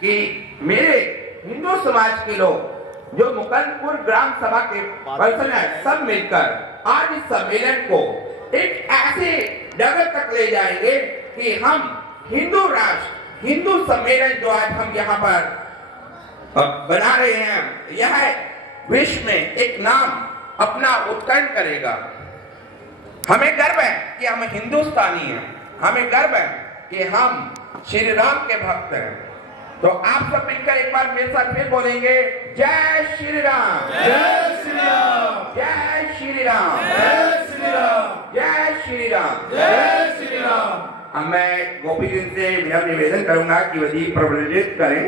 कि मेरे हिंदू समाज के लोग जो मुकंदपुर ग्राम सभा के पर्सन है, सब मिलकर आज इस सम्मेलन को एक ऐसे जगह तक ले जाएंगे कि हम हिंदू राष्ट्र, हिंदू सम्मेलन जो आज हम यहाँ पर बना रहे हैं, यह विश्व में एक नाम अपना उत्कर्ण करेगा। हमें गर्व है कि हम हिंदुस्तानी हैं, हमें गर्व है कि हम श्री राम के भक्त हैं। तो आप सब मिलकर एक बार मेरे साथ फिर बोलेंगे, जय श्री राम, जय श्री राम, जय श्री राम, जय श्री राम, जय श्री राम, जय श्री राम। अब मैं गोपी जी से मेरा निवेदन करूंगा कि वो दीप प्रज्वलित करें।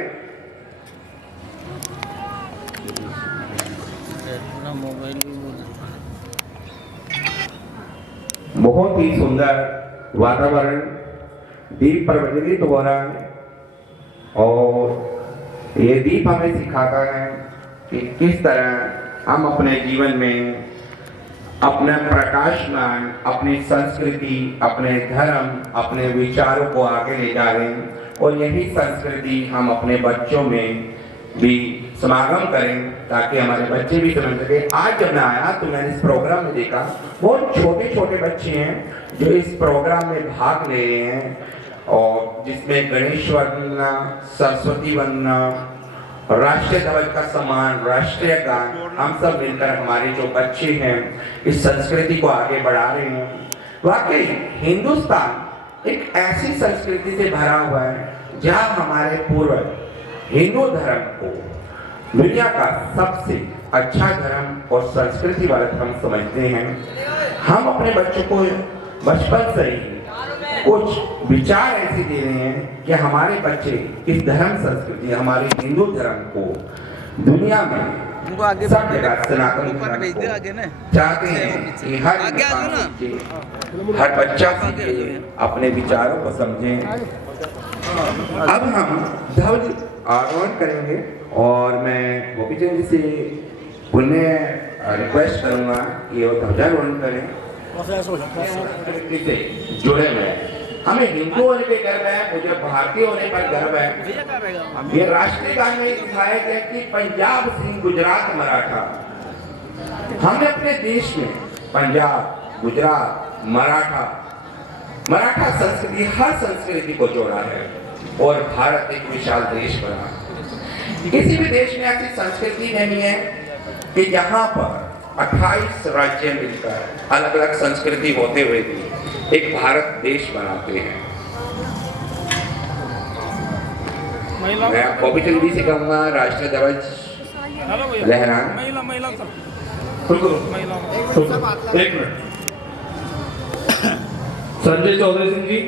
बहुत ही सुंदर वातावरण, दीप प्रज्वलित हो रहा है और ये दीप हमें सिखाता है कि किस तरह हम अपने जीवन में अपना प्रकाशमान, अपनी संस्कृति, अपने धर्म, अपने विचारों को आगे ले जा रहे हैं और यही संस्कृति हम अपने बच्चों में भी समागम करें ताकि हमारे बच्चे भी समझ सके। आज जब मैं आया तो मैंने इस प्रोग्राम में देखा बहुत छोटे छोटे बच्चे हैं जो इस प्रोग्राम में भाग ले रहे हैं और जिसमें गणेश वंदना, सरस्वती वंदना, राष्ट्रीय ध्वज का सम्मान, राष्ट्रीय गान, हम सब मिलकर हमारे जो बच्चे हैं इस संस्कृति को आगे बढ़ा रहे हैं। वाकई हिंदुस्तान एक ऐसी संस्कृति से भरा हुआ है जहां हमारे पूर्वज हिंदू धर्म को दुनिया का सबसे अच्छा धर्म और संस्कृति वाला धर्म समझते हैं। हम अपने बच्चों को बचपन से ही कुछ विचार ऐसे दे रहे हैं कि हमारे बच्चे इस धर्म संस्कृति, हमारे हिंदू धर्म को दुनिया में सब जगह सनातन चाहते हैं कि हर बच्चा अपने विचारों को समझें। अब हम ध्वज आरोहण करेंगे और मैं गोपी चंद जी से उन्हें रिक्वेस्ट करूंगा कि वो ध्वजारोहण करें। जुड़े हुए हमें हिंदू होने पे गर्व है, मुझे भारतीय होने पर गर्व है। ये राष्ट्रीय गान में दिखाया गया कि पंजाब, सिंध, गुजरात, मराठा। हमने अपने देश में पंजाब, गुजरात, मराठा संस्कृति, हर संस्कृति को जोड़ा है और भारत एक विशाल देश बना। किसी भी देश में ऐसी संस्कृति नहीं है कि जहां पर 28 राज्य मिलकर अलग अलग संस्कृति होते हुए भी एक भारत देश बनाते हैं। मैं गोपी चंद जी से कहूँगा राष्ट्रीय ध्वज लहराएं। एक मिनट, संजय चौधरी सिंह जी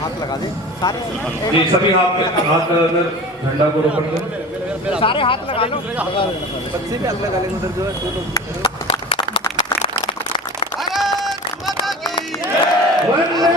हाथ लगा दे सारे जी, सभी हाथ लगाकर झंडा को रोपण करें। सारे हाथ लगा लो, बच्चे भी हाथ लगा लेंगे उधर जो है। भारत माता की जय। वंदे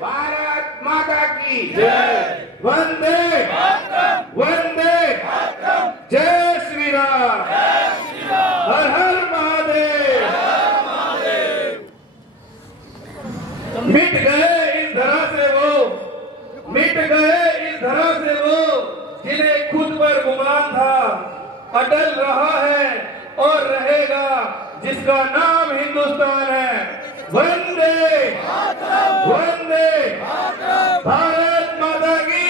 भारत माता की जय। वंदे वंदे, जय श्री राम, हर हर महादेव। मिट गए इस धरा से वो, मिट गए गुमान था अटल रहा है और रहेगा, जिसका नाम हिंदुस्तान है। वंदे वंदे भारत माता की।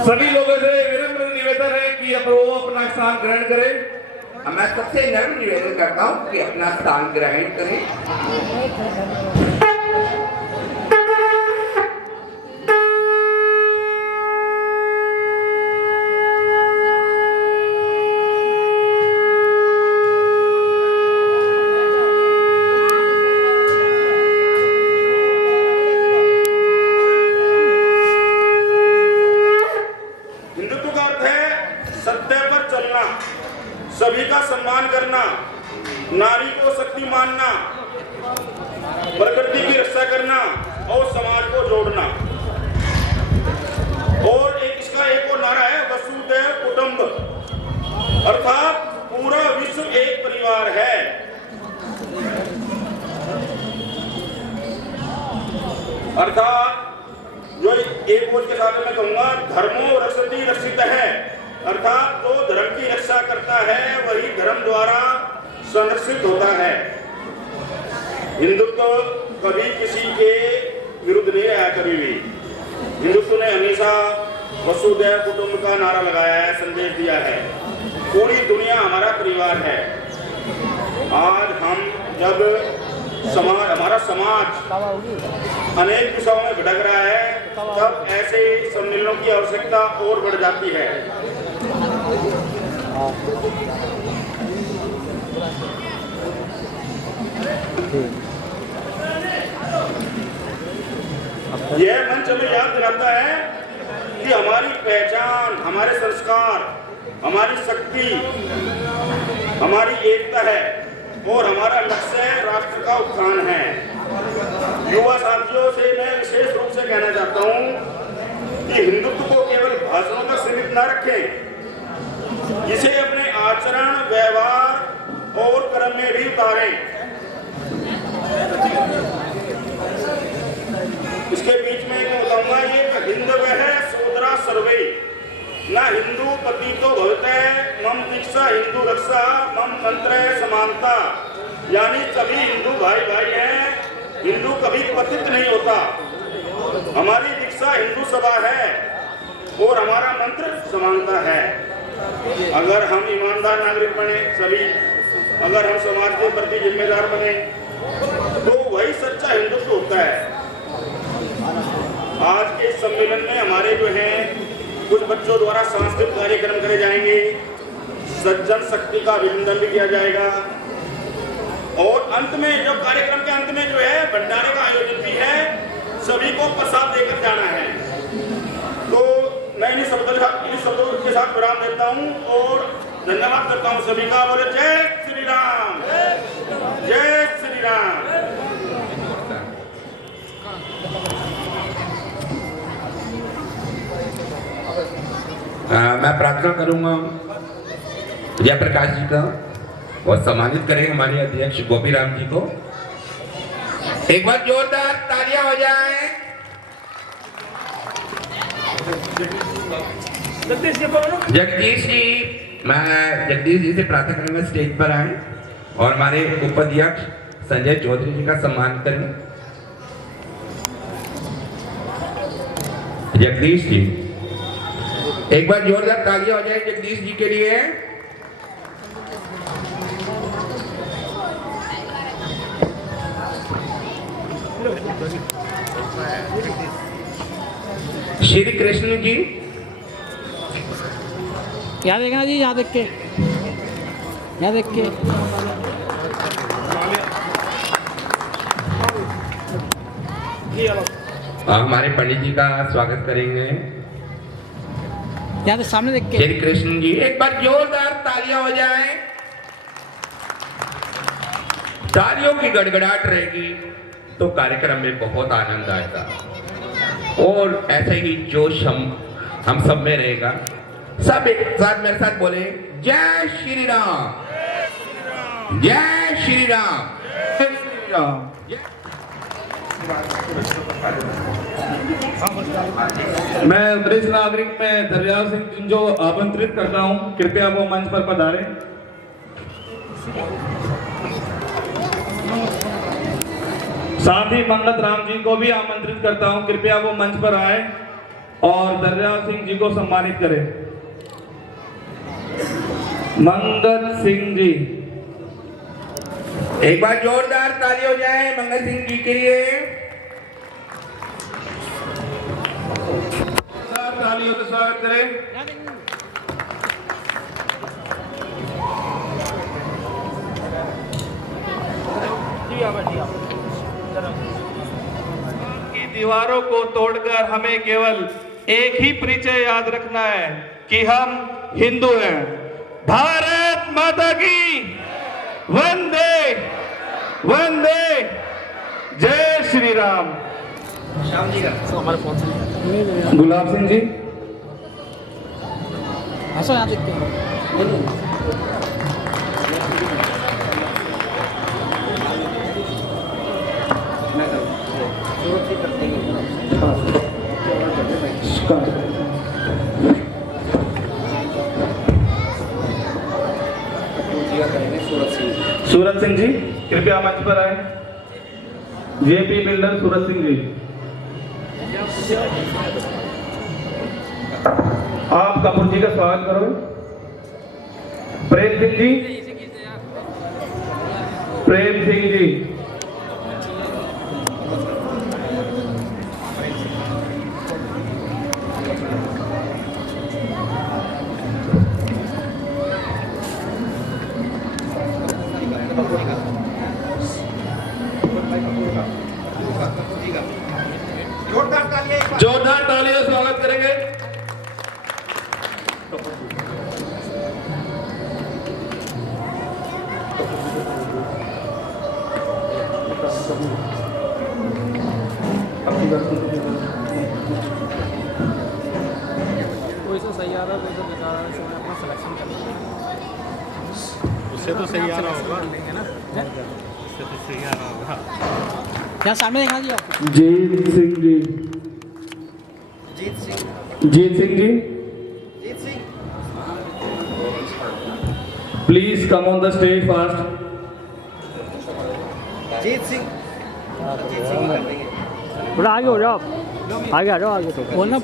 सभी लोगों से विनम्र निवेदन है कि अब वो अपना स्थान ग्रहण करें। मैं सबसे नम्र निवेदन करता हूँ कि अपना स्थान ग्रहण करें। हिंदुत्व का अर्थ है सत्य पर चलना, सभी का सम्मान करना, नारी को शक्ति मानना, प्रकृति की रक्षा करना और समाज को जोड़ना। और इसका एक और नारा है वसुधैव कुटुंब, अर्थात पूरा विश्व एक परिवार है। अर्थात जो एक बोल के साथ मैं कहूंगा, धर्मो रक्षति रक्षित है, अर्थात जो धर्म की रक्षा करता है वही धर्म द्वारा संरक्षित होता है। हिंदुत्व कभी किसी के विरुद्ध नहीं रहा, कभी भी हिंदुत्व ने हमेशा वसुधैव कुटुंब का नारा लगाया है, संदेश दिया है। पूरी दुनिया हमारा परिवार है। आज हम जब हमारा समाज अनेक दिशाओं में भटक रहा है, तब ऐसे सम्मेलनों की आवश्यकता और बढ़ जाती है। यह मंच हमें याद दिलाता है कि हमारी पहचान, हमारे संस्कार, हमारी शक्ति, हमारी एकता है और हमारा लक्ष्य राष्ट्र का उत्थान है। युवा साथियों से मैं विशेष रूप से कहना चाहता हूं कि हिंदुत्व को केवल भाषणों तक सीमित न रखें, इसे अपने आचरण, व्यवहार और कर्म में भी उतारें। इसके बीच में मैं बताऊंगा, ये हिंदवः सोदरा सर्वे न हिंदू पतितो भवते मम दीक्षा हिंदू रक्षा मम मंत्र समानता। यानी सभी हिंदू भाई भाई हैं, हिंदू कभी पतित नहीं होता। हमारी दीक्षा हिंदू सभा है और हमारा मंत्र समानता है। अगर हम ईमानदार नागरिक बने सभी, अगर हम समाज के प्रति जिम्मेदार बने, तो वही सच्चा हिंदुत्व होता है। आज के इस सम्मेलन में हमारे जो हैं कुछ बच्चों द्वारा सांस्कृतिक कार्यक्रम करे जाएंगे, सज्जन शक्ति का अभिनंदन भी किया जाएगा और अंत में जो कार्यक्रम के अंत में जो है भंडारे का आयोजन भी है, सभी को प्रसाद देकर जाना है। तो मैं इन शब्दों के साथ विराम देता हूं और धन्यवाद करता हूं सभी का। बोले जय श्री राम, जय श्री राम। मैं प्रार्थना करूंगा जयप्रकाश जी का और सम्मानित करेंगे हमारे अध्यक्ष गोपीराम जी को। एक बार जोरदार तालियां हो जाएं। जगदीश जी, मैं जगदीश जी से प्रार्थना करूंगा स्टेज पर आए और हमारे उपाध्यक्ष संजय चौधरी जी का सम्मान करें। जगदीश जी, एक बार जोरदार तालियां हो जाए जगदीश जी के लिए। श्री कृष्ण जी, यहाँ देखना जी, यहाँ देख के, यहाँ देख के। हमारे पंडित जी का स्वागत करेंगे। यहाँ सामने देख के। श्री कृष्ण जी, एक बार जोरदार तालियां हो जाएं। तालियों की गड़गड़ाहट रहेगी तो कार्यक्रम में बहुत आनंद आएगा और ऐसे ही जोश हम सब में रहेगा। सब एक साथ मेरे साथ बोले जय श्री राम, जय श्री राम, जय श्री राम। मैं वरिष्ठ नागरिक में दरियाव सिंह जिंजो आमंत्रित करता हूं, कृपया वो मंच पर पधारें। साथ ही मंगत राम जी को भी आमंत्रित करता हूं, कृपया वो मंच पर आए और दरियाव सिंह जी को सम्मानित करें। मंगत सिंह जी, एक बार जोरदार ताली हो जाए मंगल सिंह जी के लिए। तालियों से स्वागत करें। की दीवारों को तोड़कर हमें केवल एक ही परिचय याद रखना है कि हम हिंदू हैं। भारत माता की वंदे वंदे, जय श्री राम। गुलाब सिंह जी, हंसो यहाँ देख के। सूरज सिंह जी, कृपया मंच पर आए। जेपी बिल्डर सूरज सिंह जी, आप कपूर जी का स्वागत करो। प्रेम सिंह जी, प्रेम सिंह जी, जोरदार तालियों से स्वागत करेंगे। कोई तो सही आ रहा है, कोई तो बेकार आ रहा है, इसमें अपना सिलेक्शन कर लेंगे। उससे तो सही आ रहा होगा। लेंगे ना, उससे तो सही आ रहा होगा। यहाँ सामने देखा जी आपको। Jeet Singh ji, Jeet Singh, Jeet Singh ji, Jeet Singh, please come on the stage fast. Jeet Singh, Jeet Singh कर देंगे। थोड़ा आगे हो जाओ आप, आगे आ जाओ, आगे तो बोलना।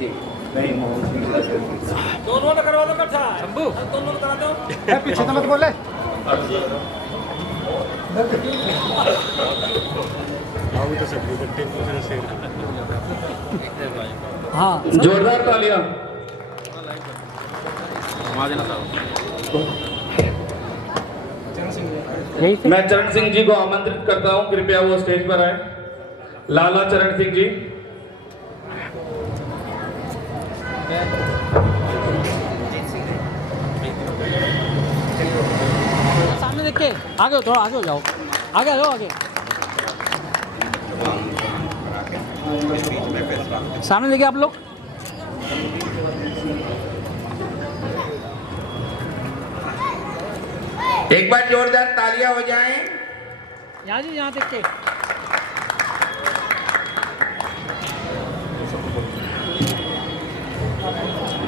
दोनों ने करवा दो इकट्ठा, शंभू दोनों ने करा दो। पीछे तो मत बोले। हाँ, जोरदार तालियां। मैं चरण सिंह जी को आमंत्रित करता हूं, कृपया वो स्टेज पर आए। लाला चरण सिंह जी, सामने देख के आगे हो, थोड़ा आगे हो जाओ, आगे आ जाओ, आगे सामने देखिए आप लोग। एक बार जोरदार तालियां हो जाएं। यहाँ जी, यहाँ देख के।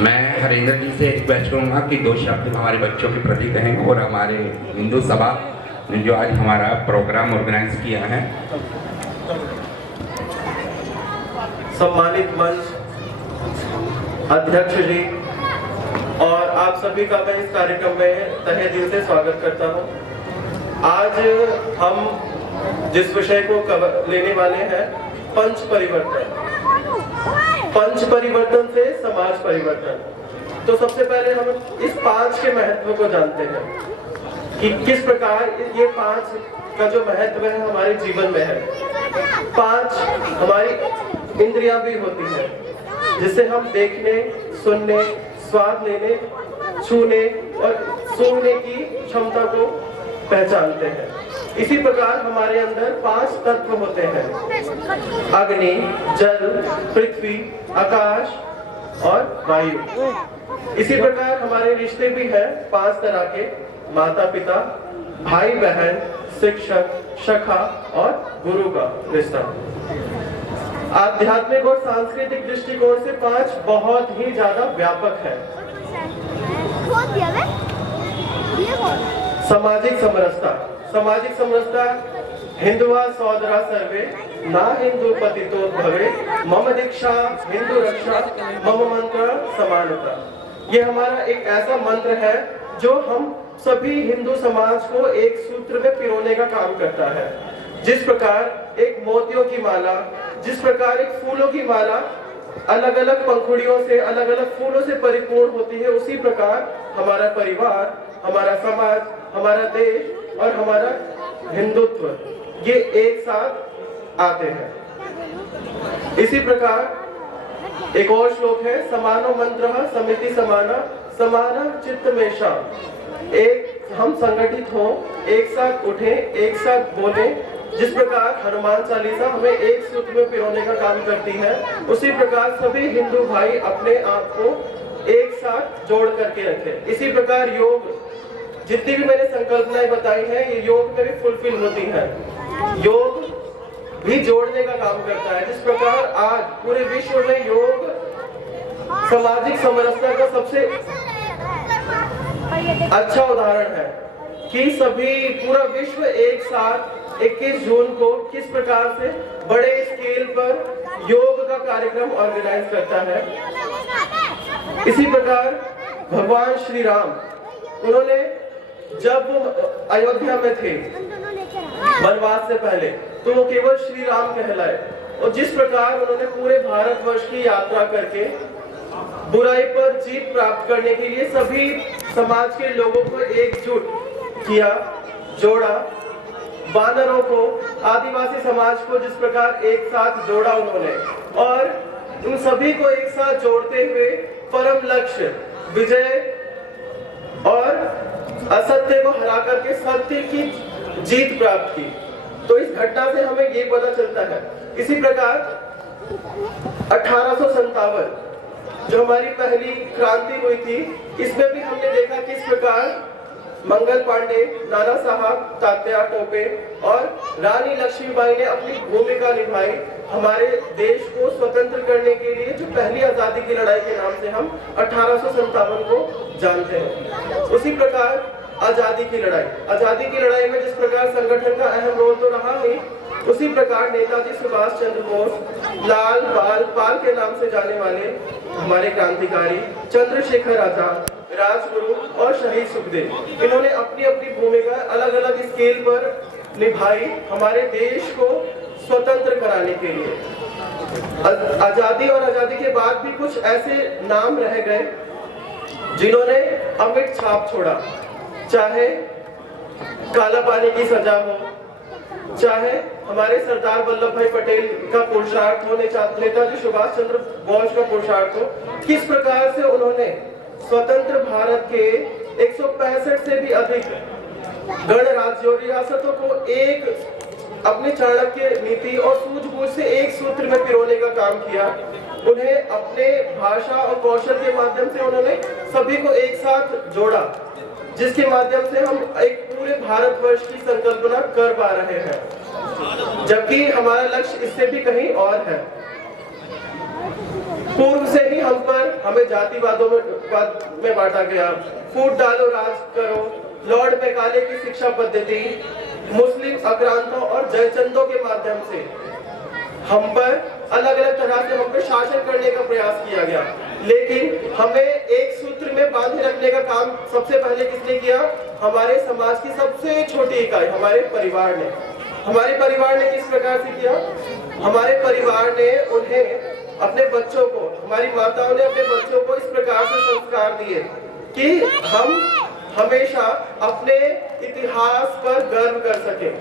मैं हरिंदर जी से रिक्वेस्ट करूंगा कि 2 शब्द हमारे बच्चों के प्रति कहें और हमारे हिंदू सभा ने जो आज हमारा प्रोग्राम ऑर्गेनाइज किया है। सम्मानित मंच, अध्यक्ष जी और आप सभी का मैं इस कार्यक्रम में तहे दिल से स्वागत करता हूं। आज हम जिस विषय को लेने वाले हैं, पंच परिवर्तन। पंच परिवर्तन से समाज परिवर्तन। तो सबसे पहले हम इस 5 के महत्व को जानते हैं कि किस प्रकार ये 5 का जो महत्व है हमारे जीवन में है। 5 हमारी इंद्रियां भी होती है, जिससे हम देखने, सुनने, स्वाद लेने, छूने और सूंघने की क्षमता को पहचानते हैं। इसी प्रकार हमारे अंदर 5 तत्व होते हैं: अग्नि, जल, पृथ्वी, आकाश और वायु। इसी प्रकार हमारे रिश्ते भी हैं 5 तरह के: माता पिता, भाई बहन, शिक्षक, सखा और गुरु का रिश्ता। आध्यात्मिक और सांस्कृतिक दृष्टिकोण से 5 बहुत ही ज्यादा व्यापक है। सामाजिक समरसता। सामाजिक समरसता हिंदुआ सोदरा सर्वे ना हिंदू पतितो भवे मम दीक्षा हिंदू रक्षा मम मंत्र समानता। ये हमारा एक ऐसा मंत्र है जो हम सभी हिंदू समाज को एक सूत्र में पिरोने का काम करता है। जिस प्रकार एक मोतियों की माला, जिस प्रकार एक फूलों की माला अलग अलग पंखुड़ियों से, अलग अलग फूलों से परिपूर्ण होती है, उसी प्रकार हमारा परिवार, हमारा समाज, हमारा देश और हमारा हिंदुत्व ये एक साथ आते हैं। इसी प्रकार एक और श्लोक है, समानो मंत्रः समिति समाना समाना चित्त में शाम। एक हम संगठित हो, एक साथ उठे, एक साथ बोले। जिस प्रकार हनुमान चालीसा हमें एक सूत्र में पिरोने का काम करती है, उसी प्रकार सभी हिंदू भाई अपने आप को एक साथ जोड़ करके रखें। इसी प्रकार योग, जितनी भी मैंने संकल्पनाएं बताई हैं, ये योग में भी फुलफिल होती हैं। योग भी जोड़ने का काम करता है। जिस प्रकार आज पूरे विश्व में योग सामाजिक समरसता का सबसे अच्छा उदाहरण है कि सभी पूरा विश्व एक साथ 21 जून को किस प्रकार से बड़े स्केल पर योग का कार्यक्रम ऑर्गेनाइज करता है। इसी प्रकार भगवान श्री राम, उन्होंने जब अयोध्या में थे वनवास से पहले, तो वो केवल श्री राम कहलाए। और जिस प्रकार उन्होंने पूरे भारतवर्ष की यात्रा करके बुराई पर जीत प्राप्त करने के लिए सभी समाज के लोगों को एकजुट किया, जोड़ा, वानरों को, आदिवासी समाज को जिस प्रकार एक साथ जोड़ा उन्होंने, और उन सभी को एक साथ जोड़ते हुए परम लक्ष्य विजय और असत्य को हरा करके सत्य की जीत प्राप्त की। तो इस घटना से हमें ये पता चलता है। इसी प्रकार 1857 जो हमारी पहली क्रांति हुई थी, इसमें भी हमने देखा किस प्रकार मंगल पांडे, नाना साहब, तात्या टोपे और रानी लक्ष्मीबाई ने अपनी भूमिका निभाई हमारे देश को स्वतंत्र करने के लिए, जो पहली आजादी की लड़ाई के नाम से हम 1857 को जानते हैं। उसी प्रकार आजादी की लड़ाई में जिस प्रकार संगठन का अहम रोल तो रहा ही, उसी प्रकार नेताजी सुभाष चंद्र बोस, लाल बाल पाल के नाम से जाने वाले हमारे क्रांतिकारी चंद्रशेखर आजाद, राजगुरु और शहीद सुखदेव, इन्होंने अपनी अपनी भूमिका अलग अलग स्केल पर निभाई हमारे देश को स्वतंत्र कराने के लिए। आजादी और आजादी के बाद भी कुछ ऐसे नाम रह गए जिन्होंने अमिट छाप छोड़ा, चाहे काला पानी की सजा हो, चाहे हमारे सरदार वल्लभ भाई पटेल का पुरुषार्थ हो, नेताजी सुभाष चंद्र बोस का पुरुषार्थ हो। किस प्रकार से उन्होंने स्वतंत्र भारत के 165 से भी अधिक गणराज्यों, रियासतों को एक अपनी चाणक्य नीति और सूझबूझ से एक सूत्र में पिरोने का काम किया। उन्हें अपने भाषा और कौशल के माध्यम से उन्होंने सभी को एक साथ जोड़ा, जिसके माध्यम से हम एक पूरे भारतवर्ष की संकल्पना कर पा रहे हैं, जबकि हमारा लक्ष्य इससे भी कहीं और है। पूर्व से ही हमें जातिवादों में बांटा गया। फूट डालो राज करो, लॉर्ड मैकाले की शिक्षा पद्धति, मुस्लिम आक्रांतों और जयचंदों के माध्यम से हम पर अलग अलग तरह से हम पर शासन करने का प्रयास किया गया। लेकिन हमें एक सूत्र में बांधे रखने का काम सबसे पहले किसने किया? हमारे समाज की सबसे छोटी इकाई हमारे परिवार ने। हमारे परिवार ने किस प्रकार से किया? हमारे परिवार ने उन्हें अपने बच्चों को, हमारी माताओं ने अपने बच्चों को इस प्रकार से संस्कार दिए कि हम हमेशा अपने इतिहास पर गर्व कर सकें,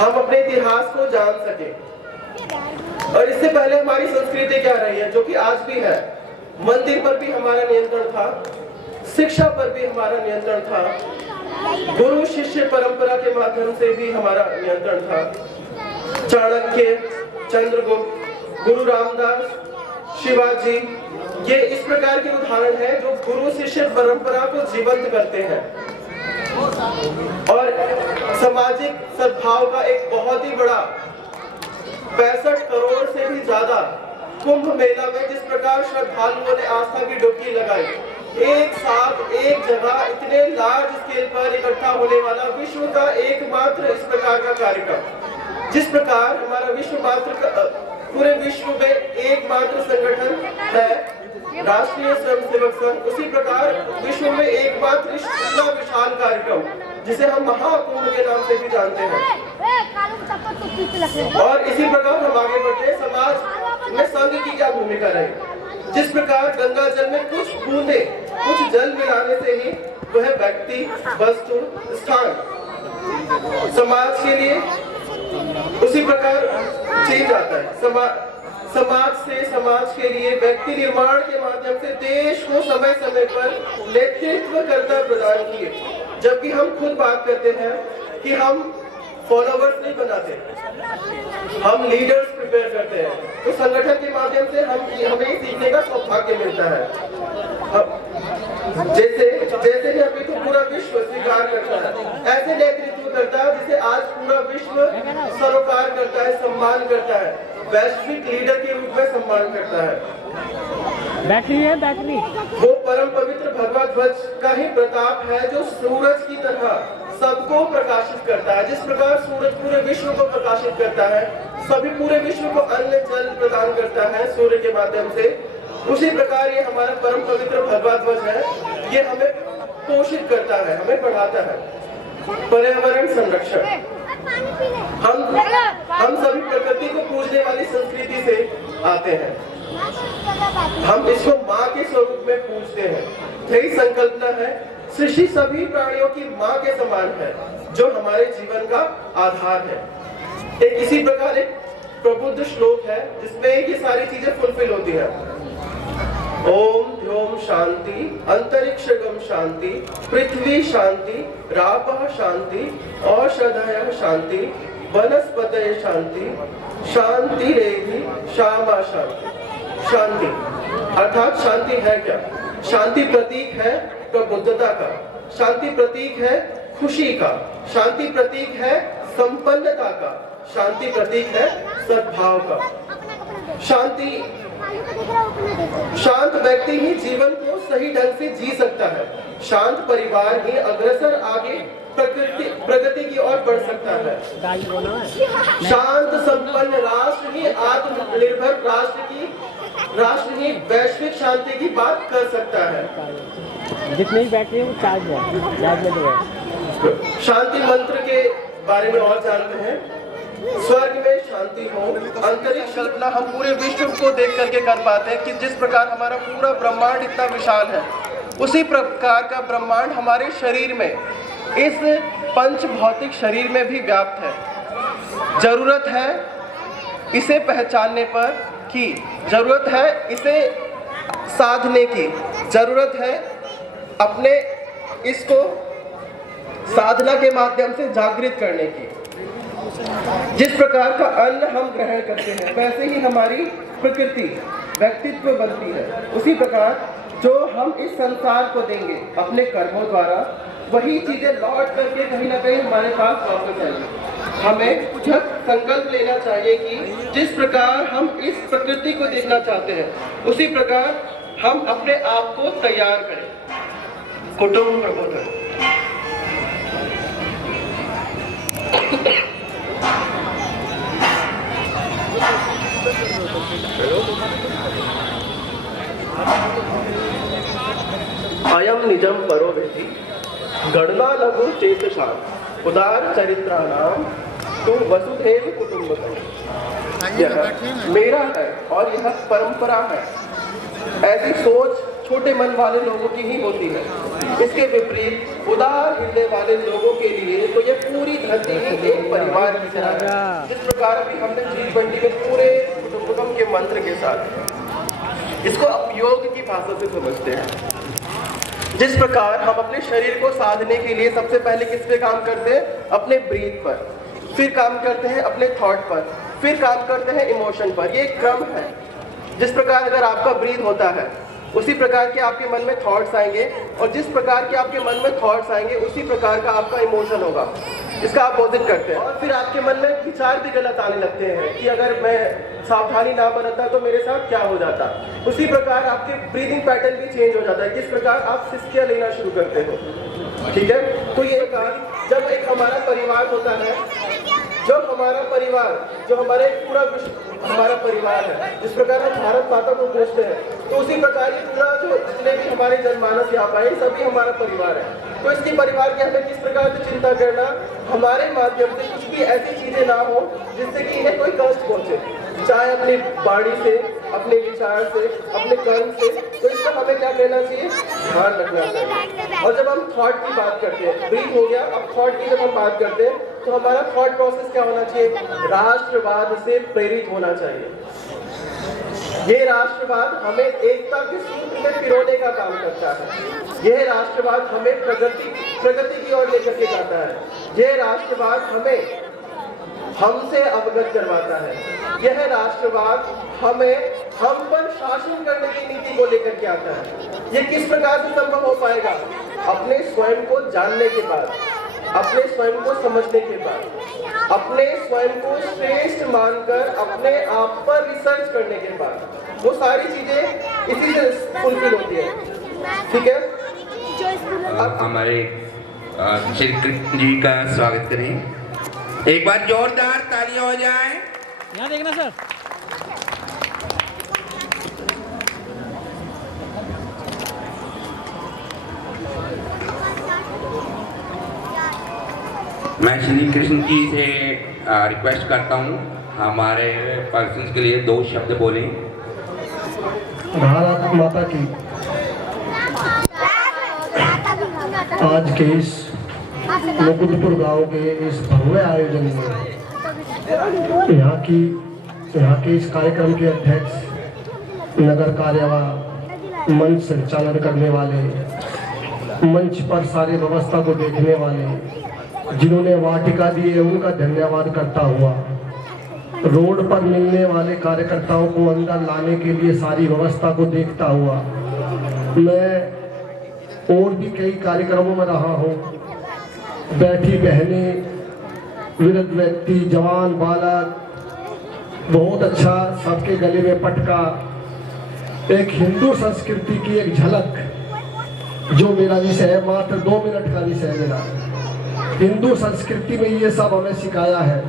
हम अपने इतिहास को जान सकें। और इससे पहले हमारी संस्कृति क्या रही है, जो कि आज भी है। मंदिर पर भी हमारा नियंत्रण था, शिक्षा पर भी हमारा नियंत्रण था, गुरु शिष्य परंपरा के माध्यम से भी हमारा नियंत्रण था। चाणक्य, चंद्रगुप्त, गुरु रामदास, शिवाजी, ये इस प्रकार के उदाहरण हैं जो गुरु शिष्य परंपरा को जीवंत करते हैं। और सामाजिक सद्भाव का एक बहुत ही बड़ा 65 करोड़ से भी ज्यादा कुंभ मेला में जिस प्रकार श्रद्धालुओं ने आस्था की डुबकी लगाई, एक साथ एक जगह इतने लार्ज स्केल पर इकट्ठा होने वाला विश्व का एकमात्र इस प्रकार का कार्यक्रम, जिस प्रकार हमारा विश्व मात्र पूरे विश्व में एकमात्र संगठन है राष्ट्रीय स्वयंसेवक संघ, उसी प्रकार विश्व में एकमात्र इतना विशाल कार्यक्रम जिसे हम महाकुंभ के नाम से भी जानते हैं। और इसी प्रकार हम आगे बढ़ते, समाज में संघ की क्या भूमिका रही। जिस प्रकार गंगा जल में कुछ बूंदे कुछ जल मिलाने से ही वह व्यक्ति, वस्तु, स्थान समाज के लिए उसी प्रकार चेंज आता है। समाज से समाज के लिए व्यक्ति निर्माण के माध्यम से देश को समय समय पर नेतृत्व करना प्रदान किए। जबकि हम खुद बात करते हैं कि हम फॉलोवर्स नहीं बनाते, हम लीडर्स प्रिपेयर करते हैं, तो संगठन के माध्यम से हमें सीखने का सौभाग्य मिलता है। जैसे कि अभी तो पूरा विश्व स्वीकार करता है, ऐसे नेतृत्व करता है जिसे आज पूरा विश्व सरोकार करता है, सम्मान करता है, वैश्विक लीडर के रूप में सम्मान करता है। बैटरी है, बैटरी वो परम पवित्र भगवा ध्वज का ही प्रताप है जो सूरज की तरह सबको प्रकाशित करता है। जिस प्रकार सूरज पूरे विश्व को प्रकाशित करता है, सभी पूरे विश्व को अन्न जल प्रदान करता है सूर्य के माध्यम से, उसी प्रकार ये हमारा परम पवित्र भगवा ध्वज है, ये हमें पोषित करता है, हमें बढ़ाता है। पर्यावरण संरक्षण, हम सभी प्रकृति को पूजने वाली संस्कृति से आते हैं, हम इसको माँ के स्वरूप में पूजते हैं। यही संकल्पना है, सृष्टि सभी प्राणियों की माँ के समान है जो हमारे जीवन का आधार है। एक इसी प्रकार एक प्रबुद्ध श्लोक है जिसमें ये सारी चीजें फुलफिल होती है। ओम ध्योम शांति, अंतरिक्षगम शांति, पृथ्वी शांति, रापः शांति, औषधयः शांति, वनस्पतयः शांति, शांति रेधि श्यामा शांति। शांति अर्थात शांति है क्या? शांति प्रतीक है प्रबुद्धता का, शांति प्रतीक है खुशी का, शांति प्रतीक है संपन्नता का, शांति प्रतीक है सद्भाव का। शांत व्यक्ति ही जीवन को सही ढंग से जी सकता है। शांत परिवार ही अग्रसर आगे प्रगति की ओर बढ़ सकता है। शांत संपन्न राष्ट्र ही आत्मनिर्भर राष्ट्र ही वैश्विक शांति की बात कर सकता है। जितनी बैटरी है वो चार्ज है। शांति मंत्र के बारे में और जानते हैं। स्वर्ग में शांति हो, अंतरिक्ष कल्पना हम पूरे विश्व को देख करके कर पाते हैं कि जिस प्रकार हमारा पूरा ब्रह्मांड इतना विशाल है, उसी प्रकार का ब्रह्मांड हमारे शरीर में, इस पंच भौतिक शरीर में भी व्याप्त है। जरूरत है इसे पहचानने पर की, जरूरत है इसे साधने की, जरूरत है अपने इसको साधना के माध्यम से जागृत करने की। जिस प्रकार का अन्न हम ग्रहण करते हैं वैसे ही हमारी प्रकृति व्यक्तित्व बनती है। उसी प्रकार जो हम इस संसार को देंगे अपने कर्मों द्वारा, वही चीजें लौट करके कहीं ना कहीं हमारे पास वापस आएंगी। हमें संकल्प लेना चाहिए कि जिस प्रकार हम इस प्रकृति को देखना चाहते हैं उसी प्रकार हम अपने आप को तैयार करें। कुटुंब प्रबोधन। अयम निजम परो वेति गणना लघु चेतसाम उदार चरित्राणाम तो वसुधैव कुटुंबकम। यह मेरा है और यह परंपरा है। ऐसी सोच छोटे मन वाले लोगों की ही होती है। इसके विपरीत उदार हृदय वाले लोगों के लिए तो ये पूरी धरती ही एक परिवार की तरह है। जिस प्रकार अभी हमने G20 में पूरे कुटुंबकम के मंत्र के साथ इसको योग की भाषा से समझते हैं। जिस प्रकार हम अपने शरीर को साधने के लिए सबसे पहले किस पे काम करते हैं? अपने ब्रीथ पर, फिर काम करते हैं अपने थॉट पर, फिर काम करते हैं इमोशन पर। ये एक क्रम है। जिस प्रकार अगर आपका ब्रीथ होता है उसी प्रकार के आपके मन में थॉट्स आएंगे, और जिस प्रकार के आपके मन में थॉट्स आएंगे उसी प्रकार का आपका इमोशन होगा। इसका अपोजिट करते हैं, और फिर आपके मन में विचार भी गलत आने लगते हैं कि अगर मैं सावधानी ना बरतता तो मेरे साथ क्या हो जाता। उसी प्रकार आपके ब्रीदिंग पैटर्न भी चेंज हो जाता है, किस प्रकार आप सिसकियां लेना शुरू करते हो। ठीक है, तो ये प्रकार जब एक हमारा परिवार होता है, जब हमारा परिवार, जो हमारे पूरा विश्व हमारा परिवार है, जिस प्रकार हम भारत माता को पूछते हैं, तो उसी प्रकार ये पूरा जो जितने भी हमारे जनमानस यहाँ पाए सभी हमारा परिवार है। तो इसकी परिवार की हमें किस प्रकार से चिंता करना, हमारे माध्यम से कुछ भी ऐसी चीजें ना हो जिससे कि इन्हें कोई कष्ट पहुंचे, चाहे अपनी वाणी से, अपने विचार से, अपने कर्म से। तो इसका हमें क्या करना चाहिए, ध्यान रखना चाहिए। और जब हम थॉट की बात करते हैं, ब्रीथ हो गया, अब थॉट की जब हम बात करते हैं तो हमारा थॉट प्रोसेस क्या होना चाहिए, राष्ट्रवाद से प्रेरित होना चाहिए। ये राष्ट्रवाद हमें एकता के सूत्र में पिरोने का काम करता है। यह राष्ट्रवाद हमें प्रगति की ओर लेकर के जाता है। यह राष्ट्रवाद हमें हमसे अवगत करवाता है। यह राष्ट्रवाद हमें हम पर शासन करने की नीति को लेकर के आता है। ये किस प्रकार से संभव हो पाएगा, अपने स्वयं को जानने के बाद, अपने स्वयं को समझने के बाद, अपने स्वयं को श्रेष्ठ मानकर अपने आप पर रिसर्च करने के बाद। वो सारी चीजें इसी से फुलफिल होती है। ठीक है, अब हमारे श्री कृष्ण जी का स्वागत करें। एक बार जोरदार तालियां हो जाए। यहाँ देखना सर। मैं श्री कृष्ण जी से रिक्वेस्ट करता हूँ हमारे पर्सन्स के लिए 2 शब्द बोलें। भारत माता की। आज के इस मुकुंदपुर गांव के इस भव्य आयोजन में यहाँ के इस कार्यक्रम के अध्यक्ष, नगर कार्यवाह, मंच संचालन करने वाले, मंच पर सारी व्यवस्था को देखने वाले, जिन्होंने वाटिका दी है उनका धन्यवाद करता हुआ, रोड पर मिलने वाले कार्यकर्ताओं को अंदर लाने के लिए सारी व्यवस्था को देखता हुआ, मैं और भी कई कार्यक्रमों में रहा हूँ। बैठी बहनें, वृद्ध व्यक्ति, जवान, बालक, बहुत अच्छा सबके गले में पटका, एक हिंदू संस्कृति की एक झलक, जो मेरा विषय है, मात्र 2 मिनट का विषय है मेरा। हिंदू संस्कृति में ये सब हमें सिखाया है।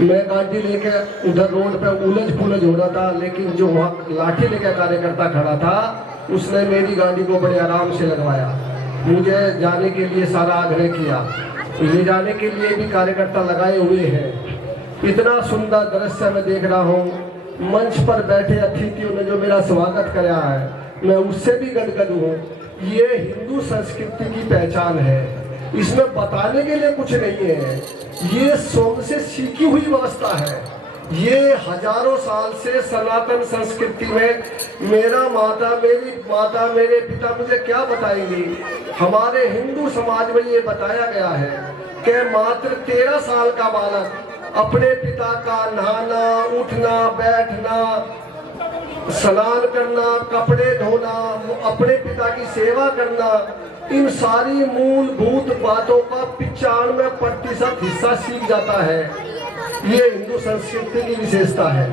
मैं गाड़ी लेके उधर रोड पे उलझ पुलझ हो रहा था, लेकिन जो वहाँ लाठी लेकर कार्यकर्ता खड़ा था उसने मेरी गाड़ी को बड़े आराम से लगवाया, मुझे जाने के लिए सारा आग्रह किया। ले जाने के लिए भी कार्यकर्ता लगाए हुए हैं। इतना सुंदर दृश्य मैं देख रहा हूँ। मंच पर बैठे अतिथियों ने जो मेरा स्वागत कराया है, मैं उससे भी गदगद हूँ। ये हिंदू संस्कृति की पहचान है, इसमें बताने के लिए कुछ नहीं है। ये स्वयं से सीखी हुई व्यवस्था है। ये हजारों साल से सनातन संस्कृति में मेरा माता, मेरी माता, मेरे पिता मुझे क्या बताएंगे। हमारे हिंदू समाज में ये बताया गया है कि मात्र 13 साल का बालक अपने पिता का नहाना, उठना, बैठना, स्नान करना, कपड़े धोना, अपने पिता की सेवा करना, इन सारी मूलभूत बातों का 95% हिस्सा सीख जाता है। ये हिंदू संस्कृति की विशेषता है।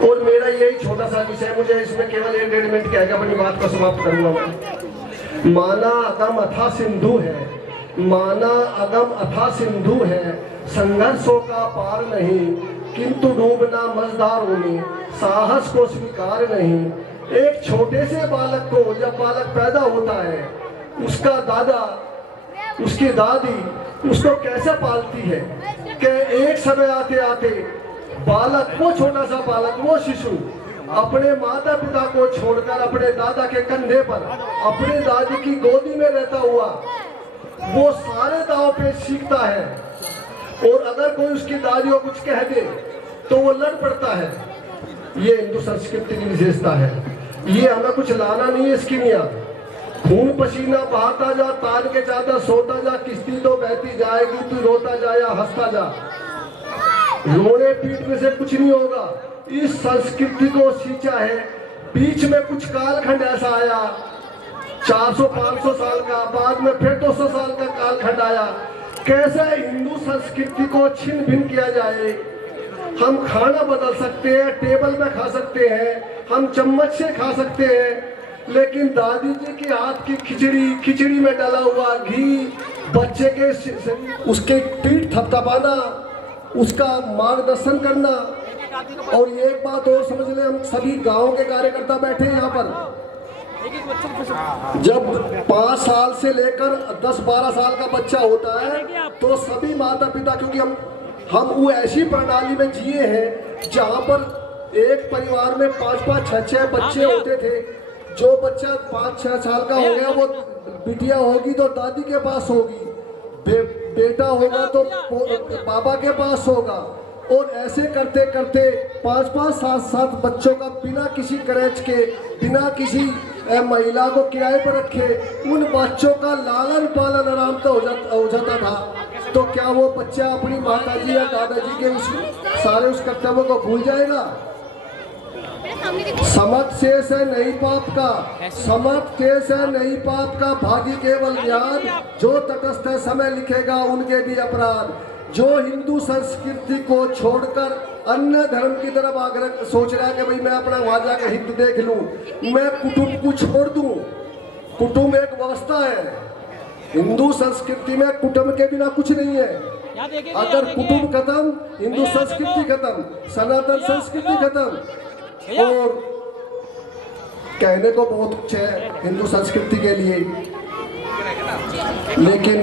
और मेरा यही छोटा सा विषय, मुझे इसमें केवल 1.5 मिनट क्या है, अपनी बात को समाप्त करूंगा मैं। माना अदम अथा सिंधु है, माना अदम अथा सिंधु है, संघर्षों का पार नहीं, किंतु डूबना मझधारों में, साहस को स्वीकार नहीं। एक छोटे से बालक को, जब बालक पैदा होता है, उसका दादा, उसकी दादी उसको कैसे पालती है कि एक समय आते आते बालक, वो छोटा सा बालक, वो शिशु अपने माता पिता को छोड़कर अपने दादा के कंधे पर, अपने दादी की गोदी में रहता हुआ वो सारे दाव पे सीखता है। और अगर कोई उसकी दादी को कुछ कह दे तो वो लड़ पड़ता है। ये हिंदू संस्कृति की विशेषता है। ये हमें कुछ लाना नहीं है स्कीमिया। खून पसीना बहाता जा, तान के चाहता सोता जा, किश्ती तो बहती जाएगी, तू रोता जा या हंसता जा। रोने पीटने से कुछ नहीं होगा। इस संस्कृति को सींचा है बीच में कुछ कालखंड ऐसा आया 400-500 साल का, बाद में फिर 200 साल का कालखंड आया। कैसे हिंदू संस्कृति को छिन्न भिन्न किया जाए। हम खाना बदल सकते हैं, टेबल में खा सकते हैं, हम चम्मच से खा सकते हैं, लेकिन दादी जी के हाथ की खिचड़ी में डाला हुआ घी, बच्चे के उसके पीठ थपथपाना, उसका मार्गदर्शन करना। और ये एक बात और समझ ले, हम सभी गांव के कार्यकर्ता बैठे हैं यहाँ पर, जब 5 साल से लेकर 10-12 साल का बच्चा होता है तो सभी माता पिता, क्योंकि हम वो ऐसी प्रणाली में जिए हैं जहाँ पर एक परिवार में 5-5, 6-6 बच्चे होते थे। जो बच्चा 5-6 साल का हो गया वो बिटिया होगी तो दादी के पास होगी, बेटा होगा तो बाबा के पास होगा, और ऐसे करते करते 5-5, 7-7 बच्चों का बिना किसी करेज के, बिना किसी महिला को किराए पर रखे उन बच्चों का लालन पालन आराम से हो जाता था। तो क्या वो बच्चा अपनी माताजी या दादाजी के उस सारे उस कर्तव्यों को भूल जाएगा? समत शेष है नहीं पाप का, समत शेष है नहीं पाप का, भागी केवल ज्ञान, जो तटस्थ समय लिखेगा उनके भी अपराध। जो हिंदू संस्कृति को छोड़कर अन्य धर्म की तरफ आग्रह सोच रहा है कि भाई मैं अपना वहां जाकर हित देख लूं, मैं कुटुंब को छोड़ दूं। कुटुंब एक व्यवस्था है, हिंदू संस्कृति में कुटुंब के बिना कुछ नहीं है। अगर कुटुंब खत्म, हिंदू संस्कृति खत्म, सनातन संस्कृति खत्म। और कहने को बहुत कुछ है हिंदू संस्कृति के लिए, लेकिन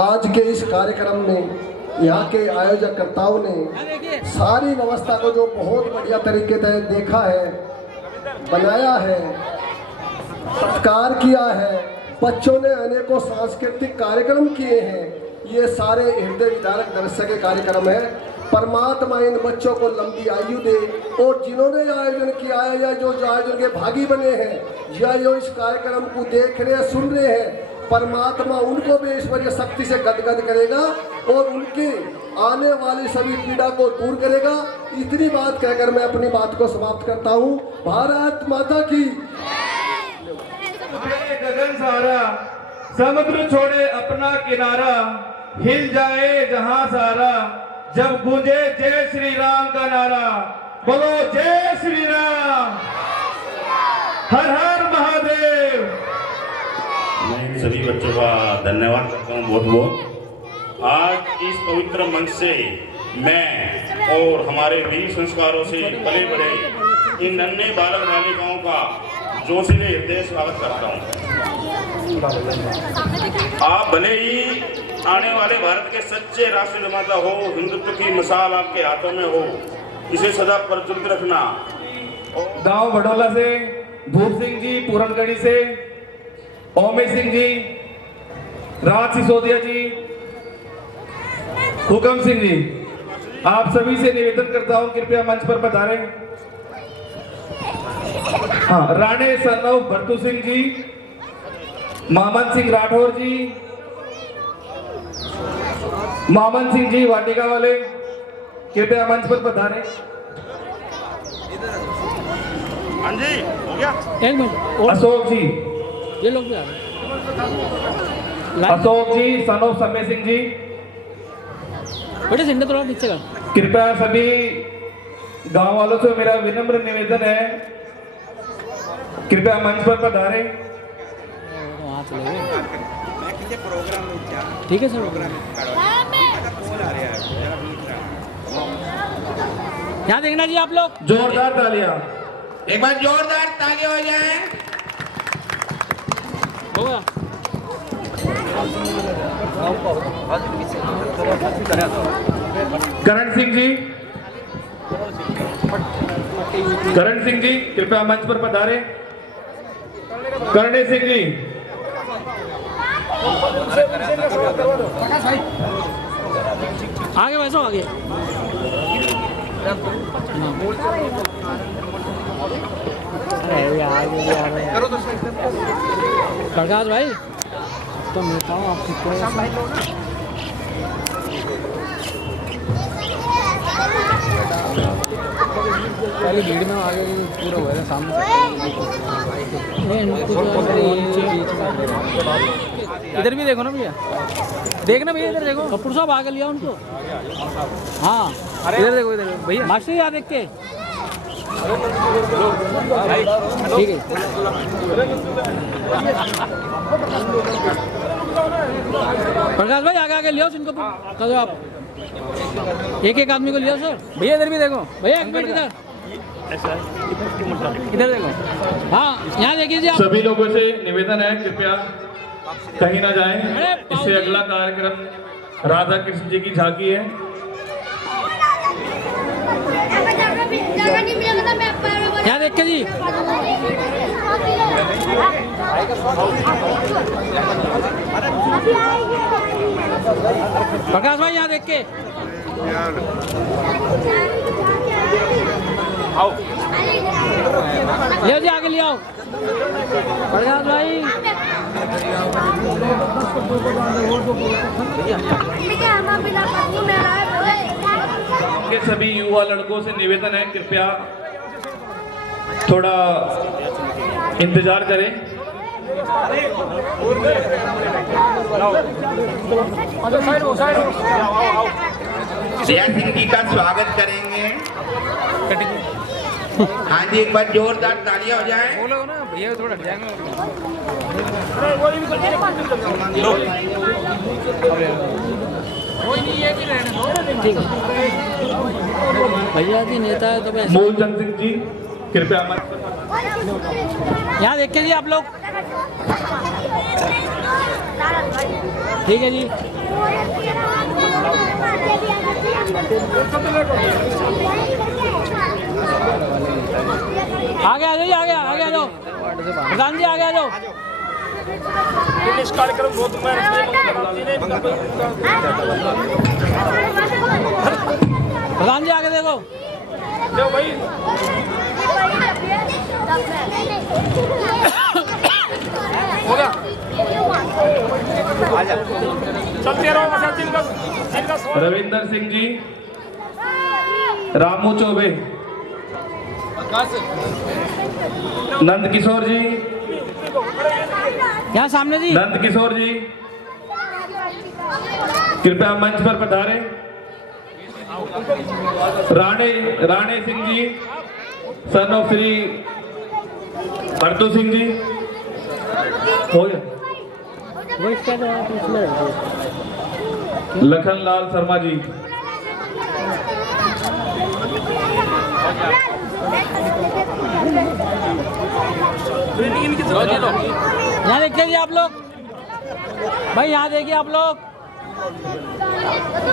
आज के इस कार्यक्रम में यहाँ के आयोजकर्ताओं ने सारी व्यवस्था को जो बहुत बढ़िया तरीके से देखा है, बनाया है, सत्कार किया है, बच्चों ने अनेकों सांस्कृतिक कार्यक्रम किए हैं। ये सारे हृदय विदारक दृश्य के कार्यक्रम है। परमात्मा इन बच्चों को लंबी आयु दे, और जिन्होंने आयोजन किया है या जो आयोजन के भागी बने हैं या जो इस कार्यक्रम को देख रहे हैं, सुन रहे हैं, परमात्मा उनको भी ईश्वरीय शक्ति से गदगद करेगा और उनकी आने वाली सभी पीड़ा को दूर करेगा। इतनी बात कहकर मैं अपनी बात को समाप्त करता हूँ। भारत माता की। गगन सारा समुद्र छोड़े अपना किनारा, हिल जाए जहां सारा, जब गूंजे जय श्री राम का नारा। बोलो जय श्री राम, हर हर महादेव। मैं सभी बच्चों का धन्यवाद करता हूँ बहुत बहुत। आज इस पवित्र मंच से मैं और हमारे वीर संस्कारों से पले बड़े इन नन्हे बालक बालिकाओं का जोशीले हृदय स्वागत करता हूँ। आप भले ही आने वाले भारत के सच्चे राष्ट्र निर्माता हो, हिंदुत्व की मिसाल आपके हाथों में हो, इसे सदा प्रज्वलित रखना। गांव बडोला से धूप सिंह जी, पूरनगढ़ी से ओमेश सिंह जी, राज सिसोदिया जी, हुकम सिंह जी, आप सभी से निवेदन करता हूं कृपया मंच पर पधारें। हाँ, राणे सनव भरतू सिंह जी, मामन सिंह राठौर जी, मामन सिंह जी वाटिका वाले, कृपया मंच पर पधारें। हाँ जी, हो गया। एक मिनट, अशोक जी, ये लोग भी आ रहे। अशोक जी, सनव समय सिंह जी, बेटे सिंडे थोड़ा पीछे कर। कृपया सभी गांव वालों से मेरा विनम्र निवेदन है, कृपया मंच पर पधारें। वहाँ चले गए। ठीक है सर, यहाँ देखना जी आप लोग। जोरदार तालियां। एक बार जोरदार तालियां हो जाए। हो गया। करण सिंह जी, करण सिंह जी कृपया मंच पर पधारें। करणी सिंह जी, आगे वैसा आगे। प्रकाश भाई तो मिलता हूँ आपसे। पहले भीड़ में आगे पूरा हुआ था सामने इधर भी देखो ना भैया, देखना भैया, इधर देखो कपूर साहब आगे लिया उनको। हाँ इधर देखो, इधर भैया मास्टर यहाँ देख के, ठीक है। प्रकाश भाई आगे आगे लियो इनको, करो आप एक एक आदमी को लिया सर। भैया इधर भी देखो, भैया एक मिनट इधर देखो। हाँ यहाँ देखिए जी आप। सभी लोगों से निवेदन है कृपया कहीं ना जाएं। इससे अगला कार्यक्रम राधा कृष्ण जी की झांकी है। यहाँ देख के जी, प्रकाश भाई यहाँ देख के ले जी, आगे ले आओ प्रकाश भाई। के सभी युवा लड़कों से निवेदन है कृपया थोड़ा इंतजार करें। जय सिंह जी का स्वागत करेंगे। हाँ जी, एक बार जोरदार तालियां हो जाएं। बोलो ना भैया, थोड़ा ठीक है भैया जी, नेता है तो मूलचंद सिंह जी कृपया यहाँ देख के जी आप लोग, ठीक है जी। आगे आ जाइए, आगे आगे आ जाओ प्रधान जी, आगे आ जाओ। इस कार्यक्रम बहुत प्रधान जी आगे देखो। भाई चलते रहो। रविंदर सिंह जी, रामू चौबे, नंद किशोर जी, यहाँ सामने जी, नंद किशोर जी कृपया मंच पर पधारें। राणे सिंह जी, सन ऑफ श्री भरतू सिंह जी, हो गया। लखनलाल शर्मा जी, यहाँ देखिए जी आप लोग, भाई यहाँ देखिए आप लोग,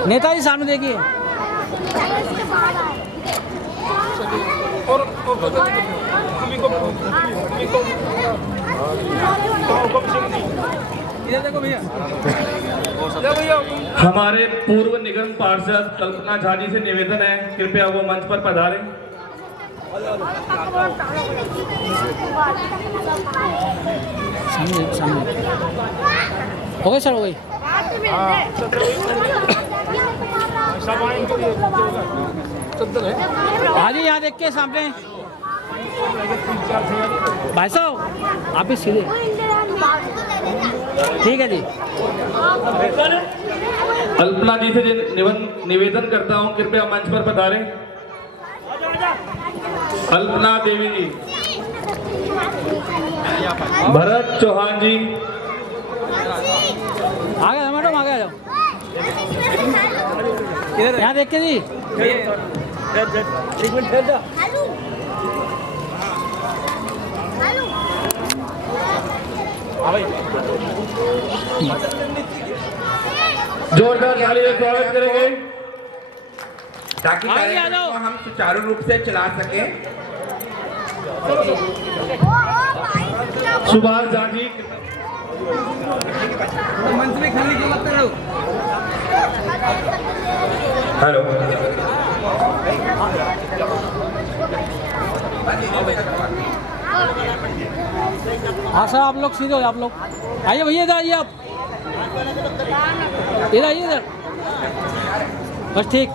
नेताजी सामने देखिए। इधर देखो भैया। हमारे पूर्व निगम पार्षद कल्पना झा जी से निवेदन है कृपया वो मंच पर पधारें। सामने हो गई सर, हो गई। हाँ जी यहाँ देख के सामने, भाई साहब आप ही सीधे, ठीक है जी। कल्पना जी से निवेदन करता हूँ कृपया मंच पर पधारें। कल्पना देवी जी, भरत चौहान जी, आगे मैडम आगे आ जाओ। इधर यहाँ देख के जी, एक मिनट ठहर जा। जोरदार ताली से स्वागत करेंगे ताकि आगे आ कार्यक्रम जाओ। को हम सुचारू रूप से चला सकें। सुभाष झा जी, हेलो, हाँ सर आप लोग सीधे हो, आप लोग आइए भैया, इधर आइए आप, इधर आइए इधर, बस ठीक।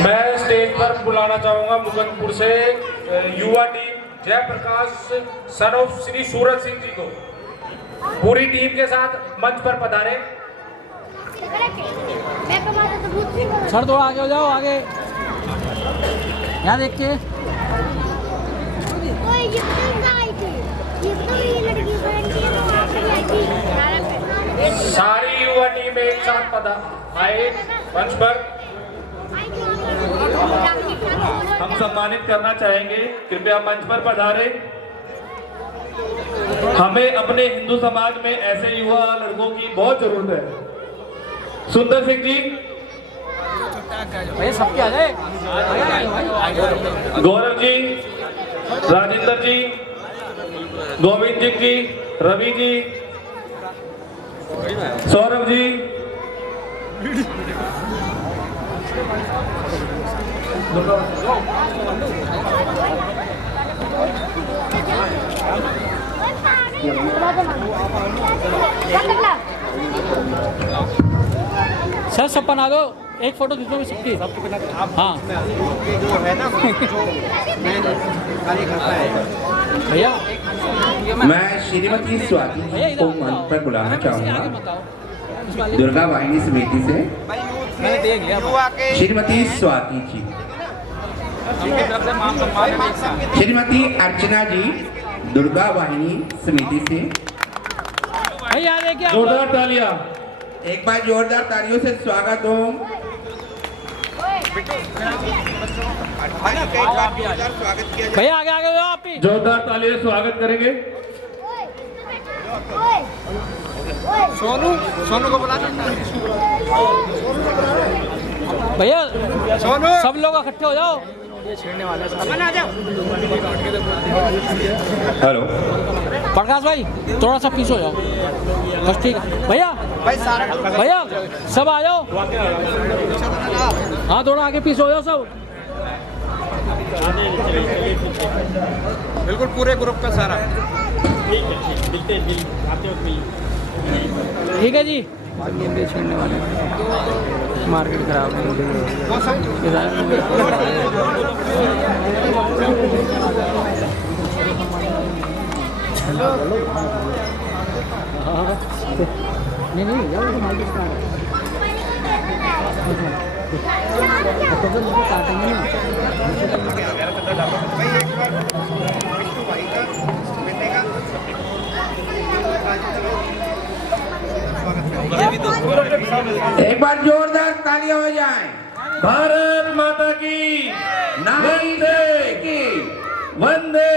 मैं स्टेज पर बुलाना चाहूंगा मुकंदपुर से युवा team Jayprakash son of Shri Suraj Singh ji को। पूरी टीम के साथ मंच पर पधारे। सर थोड़ा आगे हो जाओ, आगे यहाँ देख के। सारी युवा टीम एक साथ आए मंच पर। हम सम्मानित करना चाहेंगे, कृपया मंच पर पधारे। हमें अपने हिंदू समाज में ऐसे युवा लड़कों की बहुत जरूरत है। सुंदर सिंह जी, भैया सबके आ जाए। गौरव जी, राजेंद्र जी, गोविंद जी, रवि जी, सौरभ जी, सर सब बना दो, एक फोटो खींचो भी सबकी। हाँ भैया, मैं श्रीमती स्वाति जी को मंच पर बुलाना चाहूँगा दुर्गा वाहिनी समिति से। मैंने देख लिया। श्रीमती स्वाति जी, श्रीमती अर्चना जी दुर्गा वाहिनी समिति से। भैया देखिए, जोरदार तालियां। एक बार जोरदार तालियों से स्वागत हो। भैया आगे आगे हो आप ही। जोरदार तालियों से स्वागत करेंगे। सोनू को बुला। भैया सब लोग इकट्ठे हो जाओ। हेलो प्रकाश भाई थोड़ा सा पीछे हो जाओ, बस ठीक है। भैया भैया सब आ जाओ। हाँ थोड़ा आगे पीछे हो जाओ सब। बिल्कुल पूरे ग्रुप का सारा। ठीक है जी। छेड़ने वाले मार्केट खराब एक बार जोरदार तालियां हो जाएं। भारत माता की वंदे की वंदे,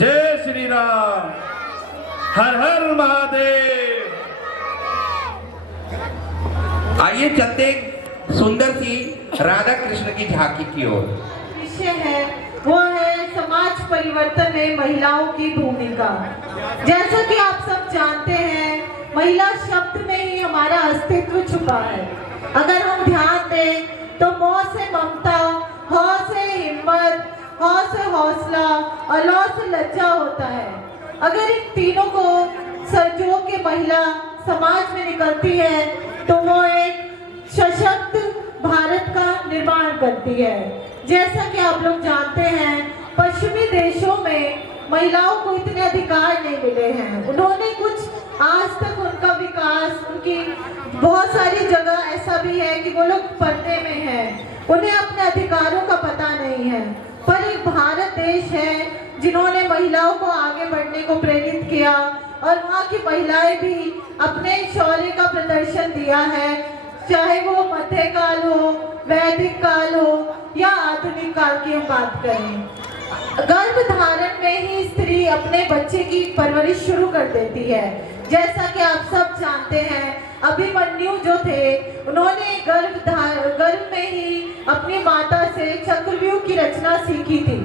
जय श्री राम, हर हर महादेव। आइए चलते सुंदर सी राधा कृष्ण की झांकी की ओर। विषय है वो है समाज परिवर्तन में महिलाओं की भूमिका। जैसा कि आप सब जानते हैं, महिला शब्द में ही हमारा अस्तित्व छुपा है। अगर हम ध्यान दें तो मौ से ममता, ह से हिम्मत, ह से हौसला और ल से लज्जा होता है। अगर इन तीनों को संजो के महिला समाज में निकलती है तो वो एक सशक्त भारत का निर्माण करती है। जैसा कि आप लोग जानते हैं, पश्चिमी देशों में महिलाओं को इतने अधिकार नहीं मिले हैं। उन्होंने कुछ आज तक उनका विकास, उनकी बहुत सारी जगह ऐसा भी है कि वो लोग पर्दे में हैं, उन्हें अपने अधिकारों का पता नहीं है। पर एक भारत देश है जिन्होंने महिलाओं को आगे बढ़ने को प्रेरित किया और वहाँ की महिलाएं भी अपने शौर्य का प्रदर्शन दिया है, चाहे वो मध्यकाल हो, वैदिक काल हो या आधुनिक काल की हम बात करें। गर्भ धारण में ही स्त्री अपने बच्चे की परवरिश शुरू कर देती है। जैसा कि आप सब जानते हैं, अभिमन्यु जो थे उन्होंने गर्भ में ही अपनी माता से चक्रव्यूह की रचना सीखी थी।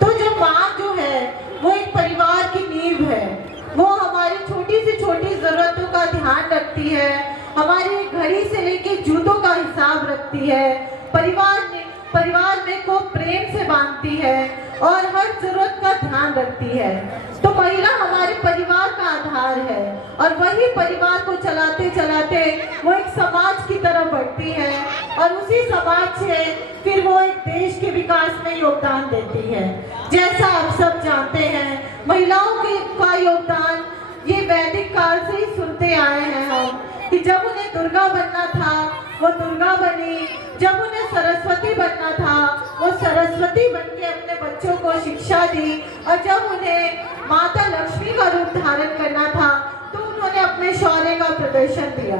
तो जो माँ जो है वो एक परिवार की नींव है। वो हमारी छोटी से छोटी जरूरतों का ध्यान रखती है, हमारी घड़ी से लेके जूतों का हिसाब रखती है, परिवार में को प्रेम से बांधती है और हर जरूरत का ध्यान योगदान रखती है। तो महिला हमारे परिवार का आधार है और वही परिवार को चलाते चलाते वो एक समाज की तरफ बढ़ती है और उसी समाज से फिर वो एक देश के विकास में योगदान देती है। जैसा आप सब जानते हैं, महिलाओं का योगदान ये वैदिक काल से ही सुनते आए हैं हम, कि जब उन्हें दुर्गा बनना था वो दुर्गा बनी, जब उन्हें सरस्वती बनना था वो सरस्वती बनके अपने बच्चों को शिक्षा दी, और जब उन्हें माता लक्ष्मी का रूप धारण करना था तो उन्होंने अपने शौर्य का प्रदर्शन दिया।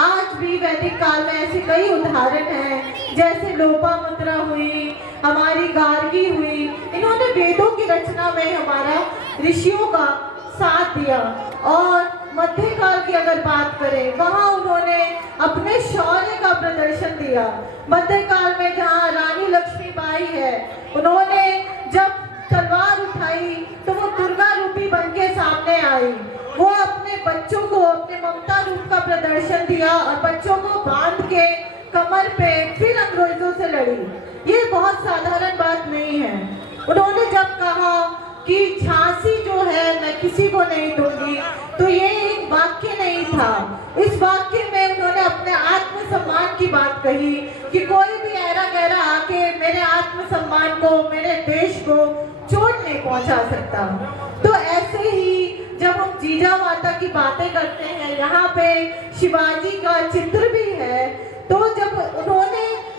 आज भी वैदिक काल में ऐसे कई उदाहरण हैं, जैसे लोपामुद्रा हुई, हमारी गार्गी हुई। इन्होंने वेदों की रचना में हमारा ऋषियों का साथ दिया। और मध्यकाल की अगर बात करें, वहाँ उन्होंने अपने शौर्य का प्रदर्शन दिया। मध्यकाल में जहाँ रानी लक्ष्मीबाई है, उन्होंने जब तलवार उठाई तो वो दुर्गा रूपी बनके सामने आई। वो अपने बच्चों को अपने ममता रूप का प्रदर्शन दिया और बच्चों को बांध के कमर पे फिर अंग्रेजों से लड़ी। ये बहुत साधारण बात नहीं है। उन्होंने जब कहा कि झांसी जो है मैं किसी को नहीं दूंगी, तो ये एक वाक्य नहीं था। इस वाक्य में उन्होंने अपने आत्मसम्मान की बात कही कि कोई भी ऐरा गैरा आके मेरे आत्मसम्मान को, मेरे देश को चोट नहीं पहुंचा सकता। तो ऐसे ही जब हम जीजा माता की बातें करते हैं, यहाँ पे शिवाजी का चित्र भी है। तो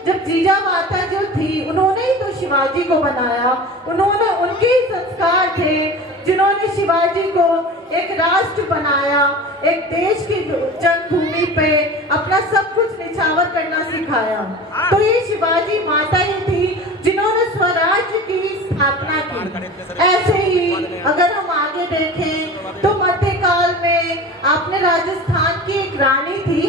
जब जीजा माता जो थी, उन्होंने ही तो शिवाजी को बनाया। उन्होंने, उनके ही संस्कार थे जिन्होंने शिवाजी को एक राष्ट्र बनाया, एक देश की जन्मभूमि पे अपना सब कुछ निछावर करना सिखाया। तो ये शिवाजी माता ही थी जिन्होंने स्वराज्य की स्थापना की। ऐसे ही अगर हम आगे देखें तो मध्यकाल में आपने राजस्थान की एक रानी थी,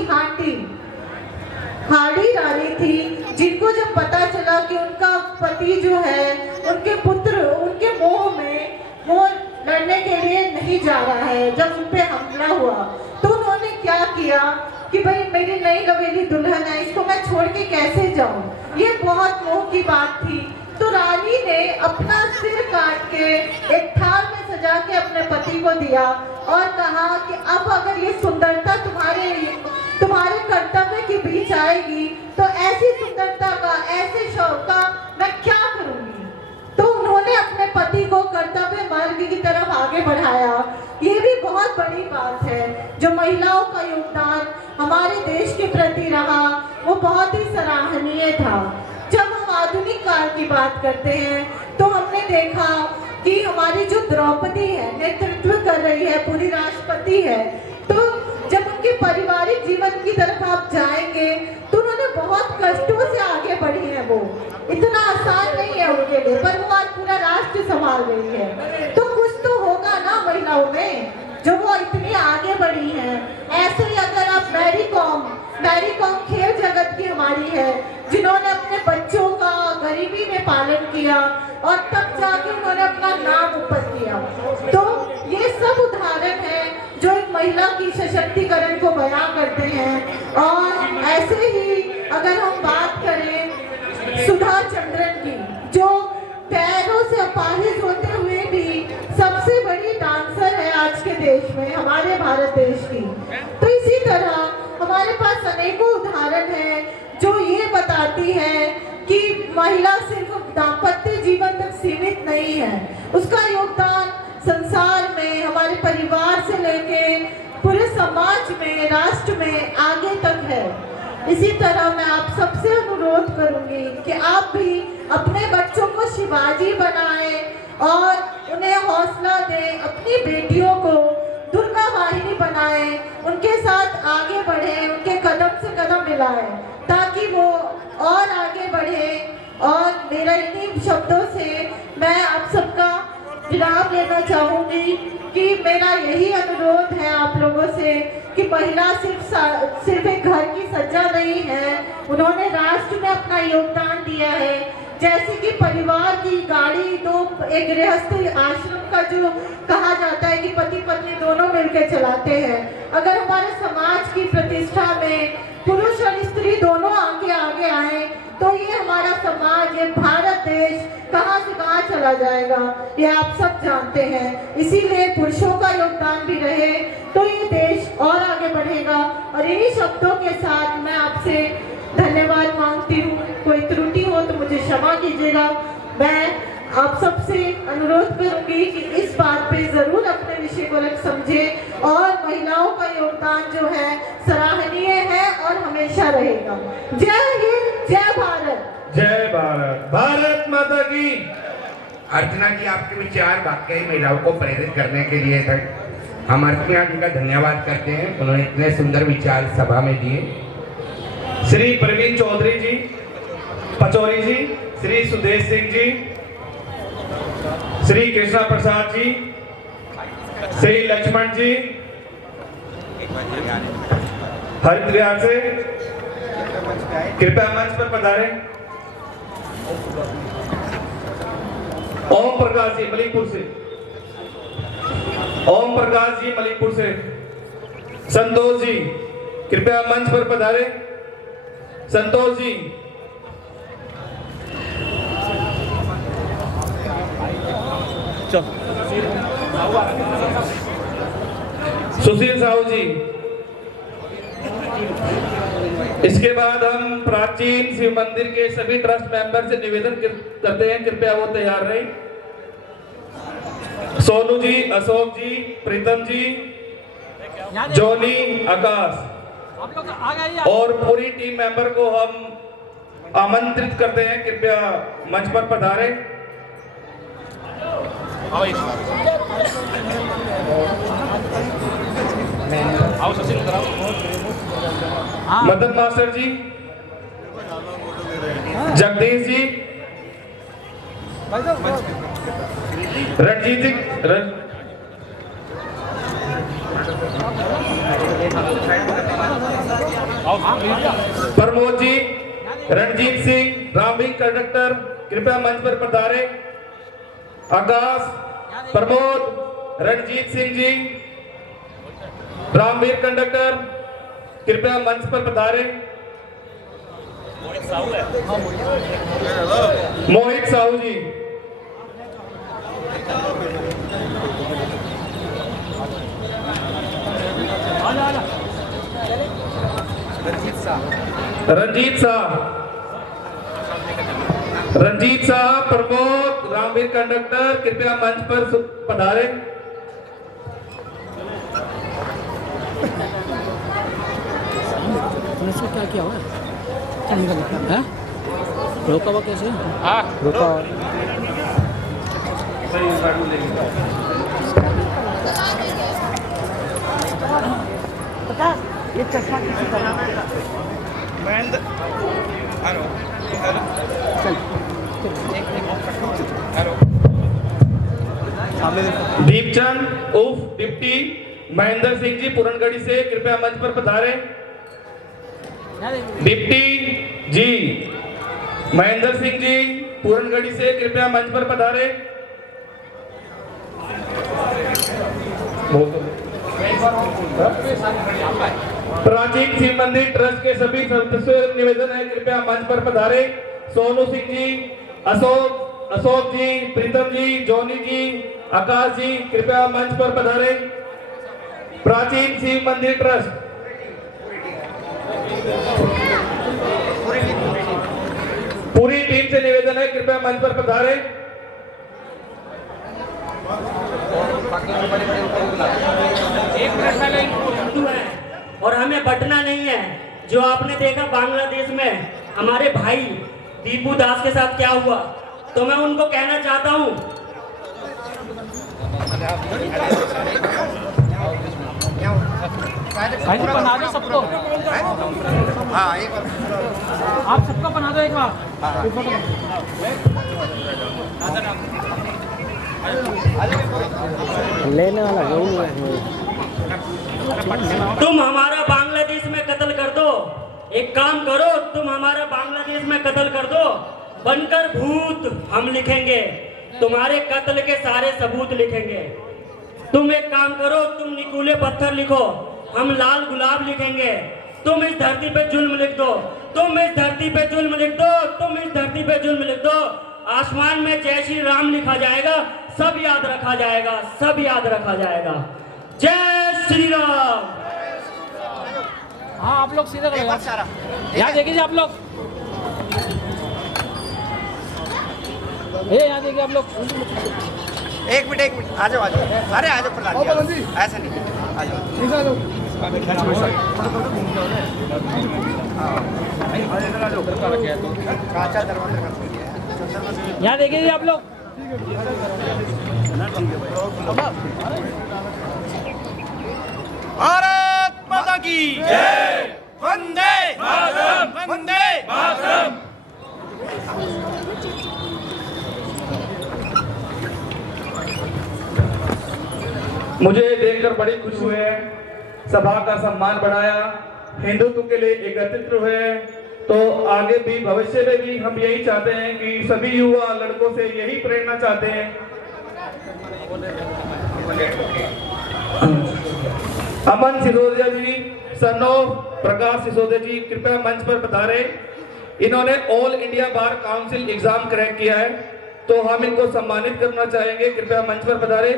हाड़ी रानी थी, जिनको जब पता चला कि उनका पति जो है, उनके पुत्र उनके मोह में वो लड़ने के लिए नहीं जा रहा है, जब उन पे हमला हुआ तो उन्होंने क्या किया कि भाई मेरी नई लवेली दुल्हन है, इसको मैं छोड़ के कैसे जाऊं। ये बहुत मोह की बात थी। तो रानी ने अपना सिर काट के एक थाल में सजा के अपने पति को दिया और कहा कि अब अगर ये सुंदरता तुम्हारे कर्तव्य के बीच आएगी तो ऐसी सुंदरता का, ऐसे शौक का मैं क्या करूंगी। तो उन्होंने अपने पति को कर्तव्य मार्ग की तरफ आगे बढ़ाया। ये भी बहुत बड़ी बात है। जो महिलाओं का योगदान हमारे देश के प्रति रहा वो बहुत ही सराहनीय था। जब हम आधुनिक काल की बात करते हैं तो हमने देखा कि हमारी जो द्रौपदी है, नेतृत्व कर रही है, पूरी राष्ट्रपति है। तो जब उनके पारिवारिक जीवन की तरफ आप जाएंगे तो उन्होंने बहुत कष्टों से आगे बढ़ी है। वो इतना आसान नहीं है उनके लिए, पर वो आज पूरा राष्ट्र संभाल रही है। तो कुछ तो होगा ना महिलाओं में, जो वो इतनी आगे बढ़ी है। ऐसे ही अगर आप मैरी कॉम खेल जगत की हमारी है, जिन्होंने अपने बच्चों का गरीबी में पालन किया और तब जाके उन्होंने अपना नाम ऊपर किया। तो ये सब उदाहरण है जो एक महिला की सशक्तिकरण को बयां करते हैं। और ऐसे ही अगर हम बात करें सुधा चंद्रन की, जो पैरों से अपाहिज होते हुए भी सबसे बड़ी डांसर है आज के देश में, हमारे भारत देश की। तो इसी तरह हमारे पास अनेकों उदाहरण हैं जो ये बताती है कि महिला सिर्फ दाम्पत्य जीवन तक सीमित नहीं है। उसका योगदान संसार में, हमारे परिवार से लेके पूरे समाज में, राष्ट्र में आगे तक है। इसी तरह मैं आप सबसे अनुरोध करूंगी कि आप भी अपने बच्चों को शिवाजी बनाएं और उन्हें हौसला दें, अपनी बेटियों को दुर्गा वाहिनी बनाएं, उनके साथ आगे बढ़ें, उनके कदम से कदम मिलाएं ताकि वो और आगे बढ़े। और मेरा इन्हीं शब्दों से मैं आप सबका विराम लेना चाहूंगी कि मेरा यही अनुरोध है आप लोगों से कि महिला सिर्फ एक घर की सज्जा नहीं है, उन्होंने राष्ट्र में अपना योगदान दिया है। जैसे कि परिवार की गाड़ी दो, एक गृहस्थ आश्रम का जो कहा जाता है कि पति पत्नी दोनों मिलकर चलाते हैं। अगर हमारे समाज की प्रतिष्ठा में पुरुष और स्त्री दोनों आगे आए तो ये हमारा समाज, ये भारत देश कहां से कहां चला जाएगा, ये आप सब जानते हैं। इसीलिए पुरुषों का योगदान भी रहे तो ये देश और आगे बढ़ेगा। और इन्हीं शब्दों के साथ मैं आपसे धन्यवाद मांगती हूँ। कोई त्रुटि हो तो मुझे क्षमा कीजिएगा। मैं आप सबसे अनुरोध करूंगी कि इस बात पे जरूर अपने विषय को अलग समझे और महिलाओं का योगदान जो है सराहनीय है और हमेशा रहेगा। जय हिंद, जय भारत। जय भारत, भारत माता की। अर्चना जी, आपके विचार वाकई महिलाओं को प्रेरित करने के लिए थे। हम अर्चना जी का धन्यवाद करते हैं, उन्होंने इतने सुंदर विचार सभा में दिए। श्री प्रवीण चौधरी जी, पचौरी जी, श्री सुदेश सिंह जी, श्री कृष्णा प्रसाद जी, श्री लक्ष्मण जी हरिद्वार से कृपया मंच पर पधारें। ओम प्रकाश जी मलिकपुर से, ओम प्रकाश जी मलिकपुर से, संतोष जी कृपया मंच पर पधारें। संतोष जी, सुशील साहू जी। इसके बाद हम प्राचीन शिव मंदिर के सभी ट्रस्ट मेंबर से निवेदन करते हैं, कृपया वो तैयार रहे। सोनू जी, अशोक जी, प्रीतम जी, जॉनी, आकाश और पूरी टीम मेंबर को हम आमंत्रित करते हैं, कृपया मंच पर पधारें। मदन मास्टर जी, जगदीश जी, रणजीत जी, प्रमोद जी, रणजीत सिंह, रामवीर कंडक्टर कृपया मंच पर पधारे। आकाश, प्रमोद, रणजीत सिंह जी, रामवीर कंडक्टर कृपया मंच पर पधारे। मोहित साहू जी, रंजीत शाह, प्रमोद, रामवीर कंडक्टर कृपया मंच पर पधारे। क्या किया हुआ क्या निकल है? रोका हुआ कैसे? रोका दीपचंद उर्फ डिप्टी महेंद्र सिंह जी पूरनगढ़ी से कृपया मंच पर पधारे। डिप्टी जी महेंद्र सिंह जी पूरनगढ़ी से कृपया मंच पर पधारे। प्राचीन शिव मंदिर ट्रस्ट के सभी सदस्यों से निवेदन है, कृपया मंच पर पधारे। सोनू सिंह जी, अशोक जी, प्रीतम जी, जॉनी जी, आकाश जी कृपया मंच पर पधारे। प्राचीन शिव मंदिर ट्रस्ट पूरी टीम से निवेदन है, कृपया मंच पर पधारे। और हमें बटना नहीं है। जो आपने देखा बांग्लादेश में हमारे भाई दीपू दास के साथ क्या हुआ, तो मैं उनको कहना चाहता हूँ बना दो सबको। आप सबको बना दो एक बार। लेने वाला तुम हमारा बांग्लादेश में कत्ल कर दो। एक काम करो, तुम हमारा बांग्लादेश में कत्ल कर दो, बनकर भूत हम लिखेंगे, तुम्हारे कत्ल के सारे सबूत लिखेंगे। तुम एक काम करो, तुम निकूले पत्थर लिखो, हम लाल गुलाब लिखेंगे। तुम इस धरती पे जुल्म लिख दो, तुम इस धरती पे जुल्म लिख दो, तुम इस धरती पे जुल्म लिख दो। आसमान में जय श्री राम लिखा जाएगा, सब याद रखा जाएगा, सब याद रखा जाएगा। जय श्री राम। हाँ आप लोग सीधे करो यहाँ देखिए आप लोग, यहाँ देखिए आप लोग। एक मिनट आ जाओ अरे आ जाओ प्रहलाद जी, ऐसा नहीं आ जाओ। यहाँ देखिए आप लोग। भारत माता की जय, वंदे मातरम, वंदे मातरम। मुझे देखकर बड़ी खुशी हुई है, सभा का सम्मान बढ़ाया, हिंदुत्व के लिए एकत्रित हुए। तो आगे भी भविष्य में भी हम यही चाहते हैं कि सभी युवा लड़कों से यही प्रेरणा चाहते हैं। अमन सिसोदिया जी, सन ऑफ प्रकाश सिसोदिया जी, कृपया मंच पर पधारे। इन्होंने all India bar council exam crack किया है, तो हम इनको सम्मानित करना चाहेंगे। कृपया मंच पर पधारे।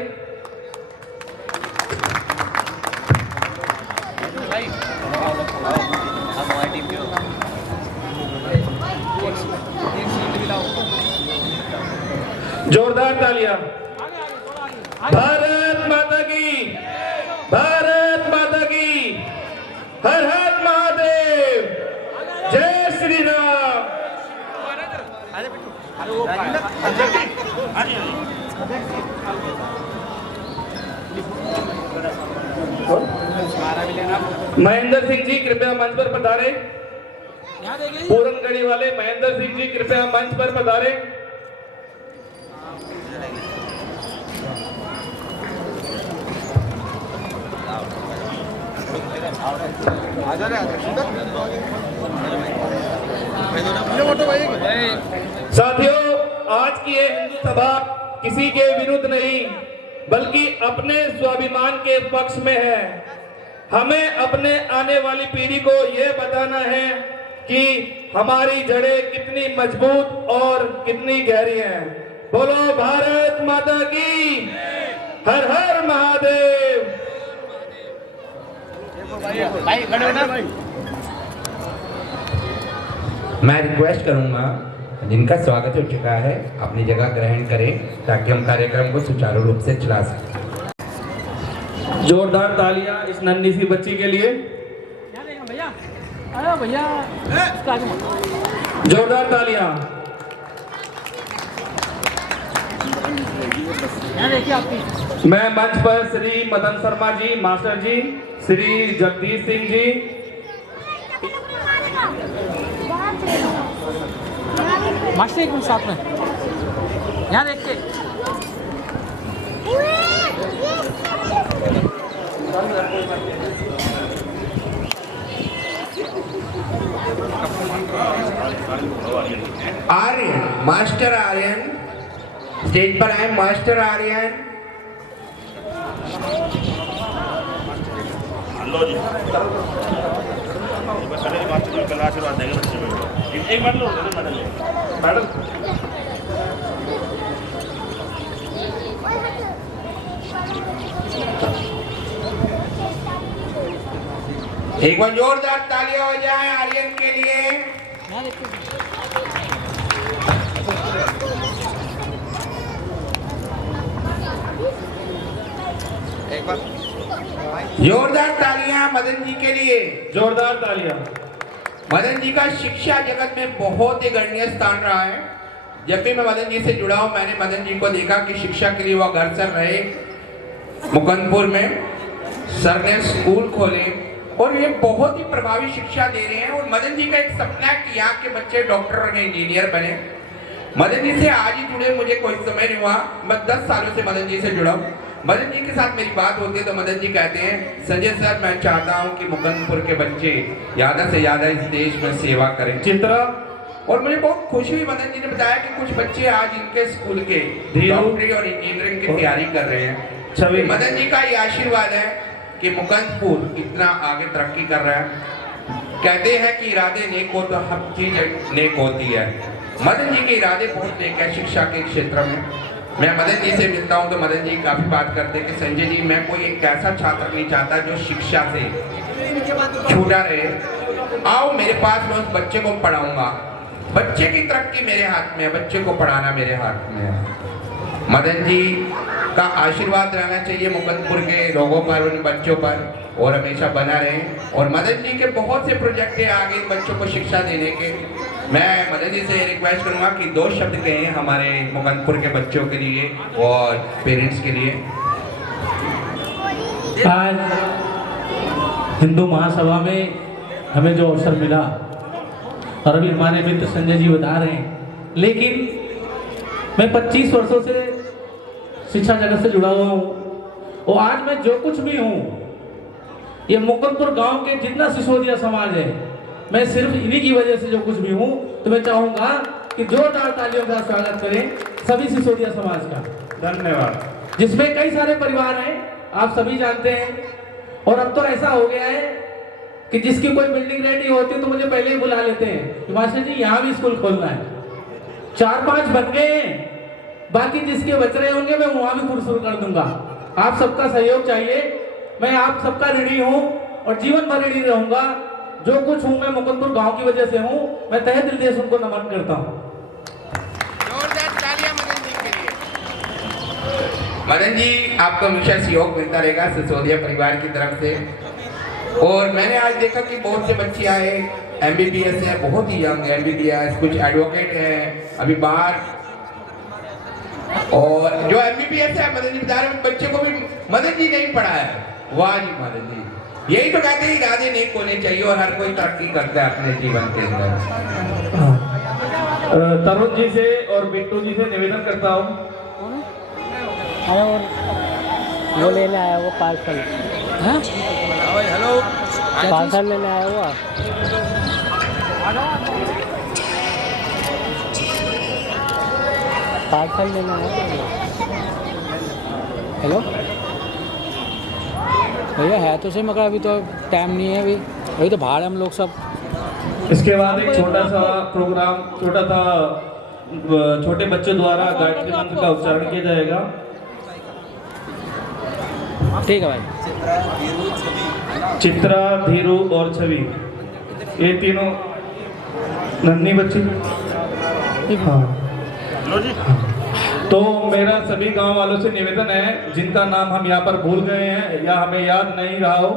जोरदार तालियां। भारत माता की, भारत माता की, हर हर महादेव, जय श्री राम। महेंद्र सिंह जी कृपया मंच पर पधारे। पूरनगढ़ी वाले महेंद्र सिंह जी कृपया मंच पर पधारे। साथियों, आज की ये हिंदू सभा किसी के विरुद्ध नहीं बल्कि अपने स्वाभिमान के पक्ष में है। हमें अपने आने वाली पीढ़ी को ये बताना है कि हमारी जड़ें कितनी मजबूत और कितनी गहरी हैं। बोलो भारत माता की, हर हर महादेव। मैं रिक्वेस्ट करूंगा जिनका स्वागत हो चुका है अपनी जगह ग्रहण करें ताकि हम कार्यक्रम को सुचारू रूप से चला सकें। जोरदार तालियां इस नन्ही सी बच्ची के लिए। भैया अरे भैया जोरदार तालियां। देखिए आपकी। मैं मंच पर श्री मदन शर्मा जी, मास्टर जी, श्री जगदीश सिंह जी, मास्टर एक मिनट साथ में यहाँ देख के। आर्यन, मास्टर आर्यन स्टेज पर आए। मास्टर आर्यन एक बार लो मैडम। एक बार जोरदार तालियां हो जाए आर्यन के लिए। एक बार जोरदार तालियां मदन जी के लिए। जोरदार तालियां। मदन जी का शिक्षा जगत में बहुत ही गणनीय स्थान रहा है। जब भी मैं मदन जी से जुड़ा हूं, मैंने मदन जी को देखा कि शिक्षा के लिए वह घर से रहे। मुकंदपुर में सर ने स्कूल खोले और ये बहुत ही प्रभावी शिक्षा दे रहे हैं। और मदन जी का एक सपना है कि यहाँ के बच्चे डॉक्टर और इंजीनियर बने। मदन जी से आज ही जुड़े मुझे कोई समय नहीं हुआ, मैं 10 सालों से मदन जी से जुड़ा हूँ। मदन जी के साथ मेरी बात होती है तो मदन जी कहते हैं, संजय सर मैं चाहता हूँ कि मुकंदपुर के बच्चे ज्यादा से ज्यादा इस देश में सेवा करें। चित्रा और मुझे बहुत खुशी हुई मदन जी ने बताया कि कुछ बच्चे आज इनके स्कूल के डॉक्टरी और इंजीनियरिंग की तैयारी कर रहे हैं। मदन जी का ये आशीर्वाद है कि मुकंदपुर इतना आगे तरक्की कर रहा है। कहते हैं कि इरादे नेक हो तो हर चीज नेक होती है। मदन जी के इरादे बहुत नेक है शिक्षा के क्षेत्र में। मैं मदन जी से मिलता हूं तो मदन जी काफी बात करते हैं कि संजय जी, मैं कोई एक ऐसा छात्र नहीं चाहता जो शिक्षा से छूटा रहे। आओ मेरे पास, मैं उस बच्चे को पढ़ाऊंगा। बच्चे की तरक्की मेरे हाथ में है, बच्चे को पढ़ाना मेरे हाथ में है। मदन जी का आशीर्वाद रहना चाहिए मुकंदपुर के लोगों पर, उन बच्चों पर, और हमेशा बना रहे। और मदन जी के बहुत से प्रोजेक्ट है आगे बच्चों को शिक्षा देने के। मैं मदन जी से रिक्वेस्ट करूंगा कि 2 शब्द कहें हमारे मुकंदपुर के बच्चों के लिए और पेरेंट्स के लिए। आज हिंदू महासभा में हमें जो अवसर मिला, और अभी हमारे मित्र संजय जी बता रहे हैं, लेकिन मैं 25 वर्षों से शिक्षा जगत से जुड़ा हुआ हूँ और आज मैं जो कुछ भी हूँ, ये मुकंदपुर गांव के जितना सिसोदिया समाज है, मैं सिर्फ इन्हीं की वजह से जो कुछ भी हूँ। तो मैं चाहूँगा कि जोरदार तालियों का स्वागत करें सभी सिसोदिया समाज का। धन्यवाद। जिसमें कई सारे परिवार हैं, आप सभी जानते हैं। और अब तो ऐसा हो गया है कि जिसकी कोई बिल्डिंग रेडी होती है तो मुझे पहले ही बुला लेते हैं कि मास्टर जी यहाँ भी स्कूल खोलना है। 4-5 बन गए हैं, बाकी जिसके बच रहे होंगे मैं वहां भी शुरू कर दूंगा। आप सबका सहयोग चाहिए। मैं आप सबका ऋणी हूँ और जीवन भर ऋणी रहूंगा। जो कुछ हूँ मैं मुकंदपुर गांव की वजह से हूँ। मैं तहे दिल से उनको नमन करता हूँ। मदन जी, आपको हमेशा सहयोग मिलता रहेगा सिसोदिया परिवार की तरफ से। और मैंने आज देखा कि बहुत से बच्चे आए, MBBS है, बहुत ही यंग MBBS, कुछ एडवोकेट है अभी बाहर। और जो MBBS है, मदन जी बता रहे हैं, बच्चे को भी मदन जी नहीं पढ़ा है। वाह जी मदन जी, यही तो कहते हैं इरादे नेक होने चाहिए और हर कोई तरक्की करता है अपने जीवन के अंदर। तरुण जी से और बिट्टू जी से निवेदन करता हूँ। वो लेने आया वो पार्सल। हेलो, पार्सल लेने आया हुआ। पार्सल लेने आया। हेलो भैया, है तो सही मगर अभी तो टाइम नहीं है, अभी तो बाहर हम लोग सब। इसके बाद एक छोटा सा प्रोग्राम, छोटे बच्चों द्वारा गायत्री मंत्र का उच्चारण किया जाएगा। ठीक है भाई। चित्रा, धीरू और छवि, ये तीनों नन्ही बच्ची। हाँ। तो मेरा सभी गांव वालों से निवेदन है, जिनका नाम हम यहाँ पर भूल गए हैं या हमें याद नहीं रहा हो,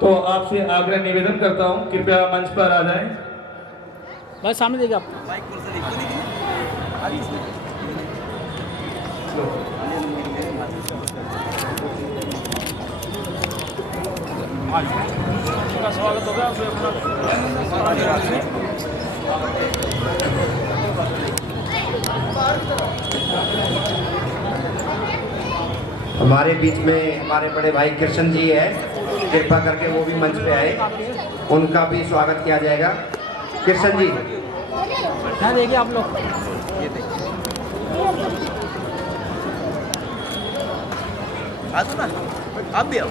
तो आपसे आग्रह निवेदन करता हूँ कृपया मंच पर आ जाएं। भाई सामने देखिए आप। स्वागत होगा। हमारे बीच में हमारे बड़े भाई कृष्ण जी है, कृपा करके वो भी मंच पे आए, उनका भी स्वागत किया जाएगा। कृष्ण जी, हाँ देखिए आप लोग। आप भी आओ।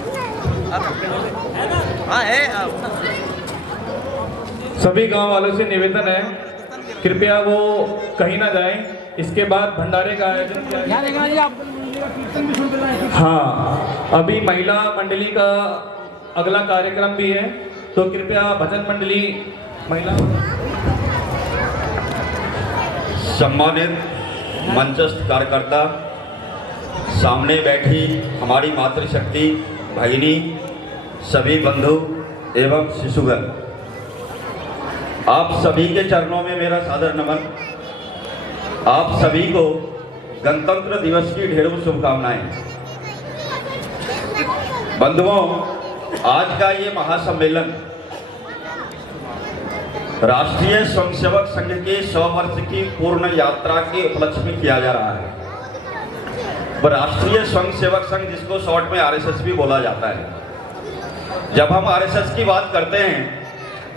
हाँ है आप। सभी गांव वालों से निवेदन है, कृपया वो कहीं ना जाएं। इसके बाद भंडारे का आयोजन किया जाएगा। हाँ, अभी महिला मंडली का अगला कार्यक्रम भी है, तो कृपया भजन मंडली महिला। सम्मानित मंचस्थ कार्यकर्ता, सामने बैठी हमारी मातृशक्ति भगिनी, सभी बंधु एवं शिशुगण, आप सभी के चरणों में मेरा सादर नमन। आप सभी को गणतंत्र दिवस की ढेरों शुभकामनाएं। बंधुओं, आज का ये महासम्मेलन राष्ट्रीय स्वयंसेवक संघ के 100 वर्ष की पूर्ण यात्रा के उपलक्ष्य में किया जा रहा है। राष्ट्रीय स्वयंसेवक संघ, जिसको शॉर्ट में RSS भी बोला जाता है। जब हम RSS की बात करते हैं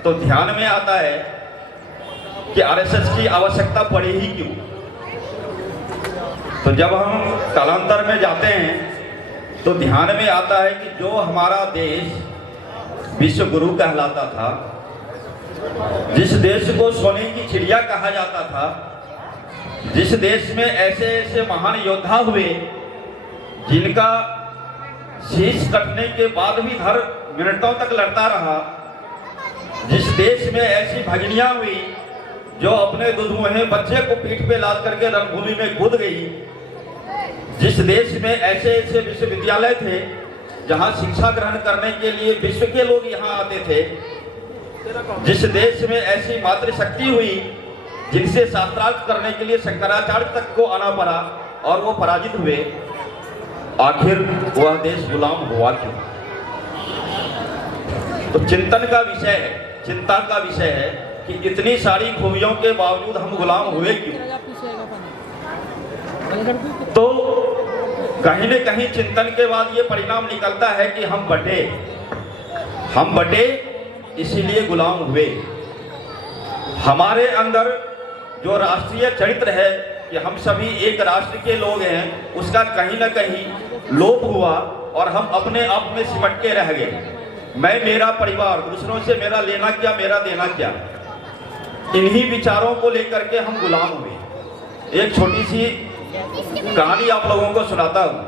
तो ध्यान में आता है कि आरएसएस की आवश्यकता पड़ी ही क्यों। तो जब हम कालांतर में जाते हैं तो ध्यान में आता है कि जो हमारा देश विश्व गुरु कहलाता था, जिस देश को सोने की चिड़िया कहा जाता था, जिस देश में ऐसे ऐसे महान योद्धा हुए जिनका शीश कटने के बाद भी धड़ मिनटों तक लड़ता रहा, जिस देश में ऐसी भजनियां हुई जो अपने दुधमुहे बच्चे को पीठ पे लाद करके रणभूमि में कूद गई, जिस देश में ऐसे ऐसे विश्वविद्यालय थे जहां शिक्षा ग्रहण करने के लिए विश्व के लोग यहां आते थे, जिस देश में ऐसी मातृशक्ति हुई जिनसे शास्त्रार्थ करने के लिए शंकराचार्य तक को आना पड़ा और वो पराजित हुए, आखिर वह देश गुलाम हुआ क्यों? तो चिंतन का विषय है, चिंता का विषय है कि इतनी सारी खूबियों के बावजूद हम गुलाम हुए क्यों? तो कहीं न कहीं चिंतन के बाद ये परिणाम निकलता है कि हम बटे इसीलिए गुलाम हुए। हमारे अंदर जो राष्ट्रीय चरित्र है कि हम सभी एक राष्ट्र के लोग हैं, उसका कहीं न कहीं लोप हुआ और हम अपने आप में सिमट के रह गए। मैं, मेरा परिवार, दूसरों से मेरा लेना क्या, मेरा देना क्या, इन्हीं विचारों को लेकर के हम गुलाम हुए। एक छोटी सी कहानी आप लोगों को सुनाता हूँ।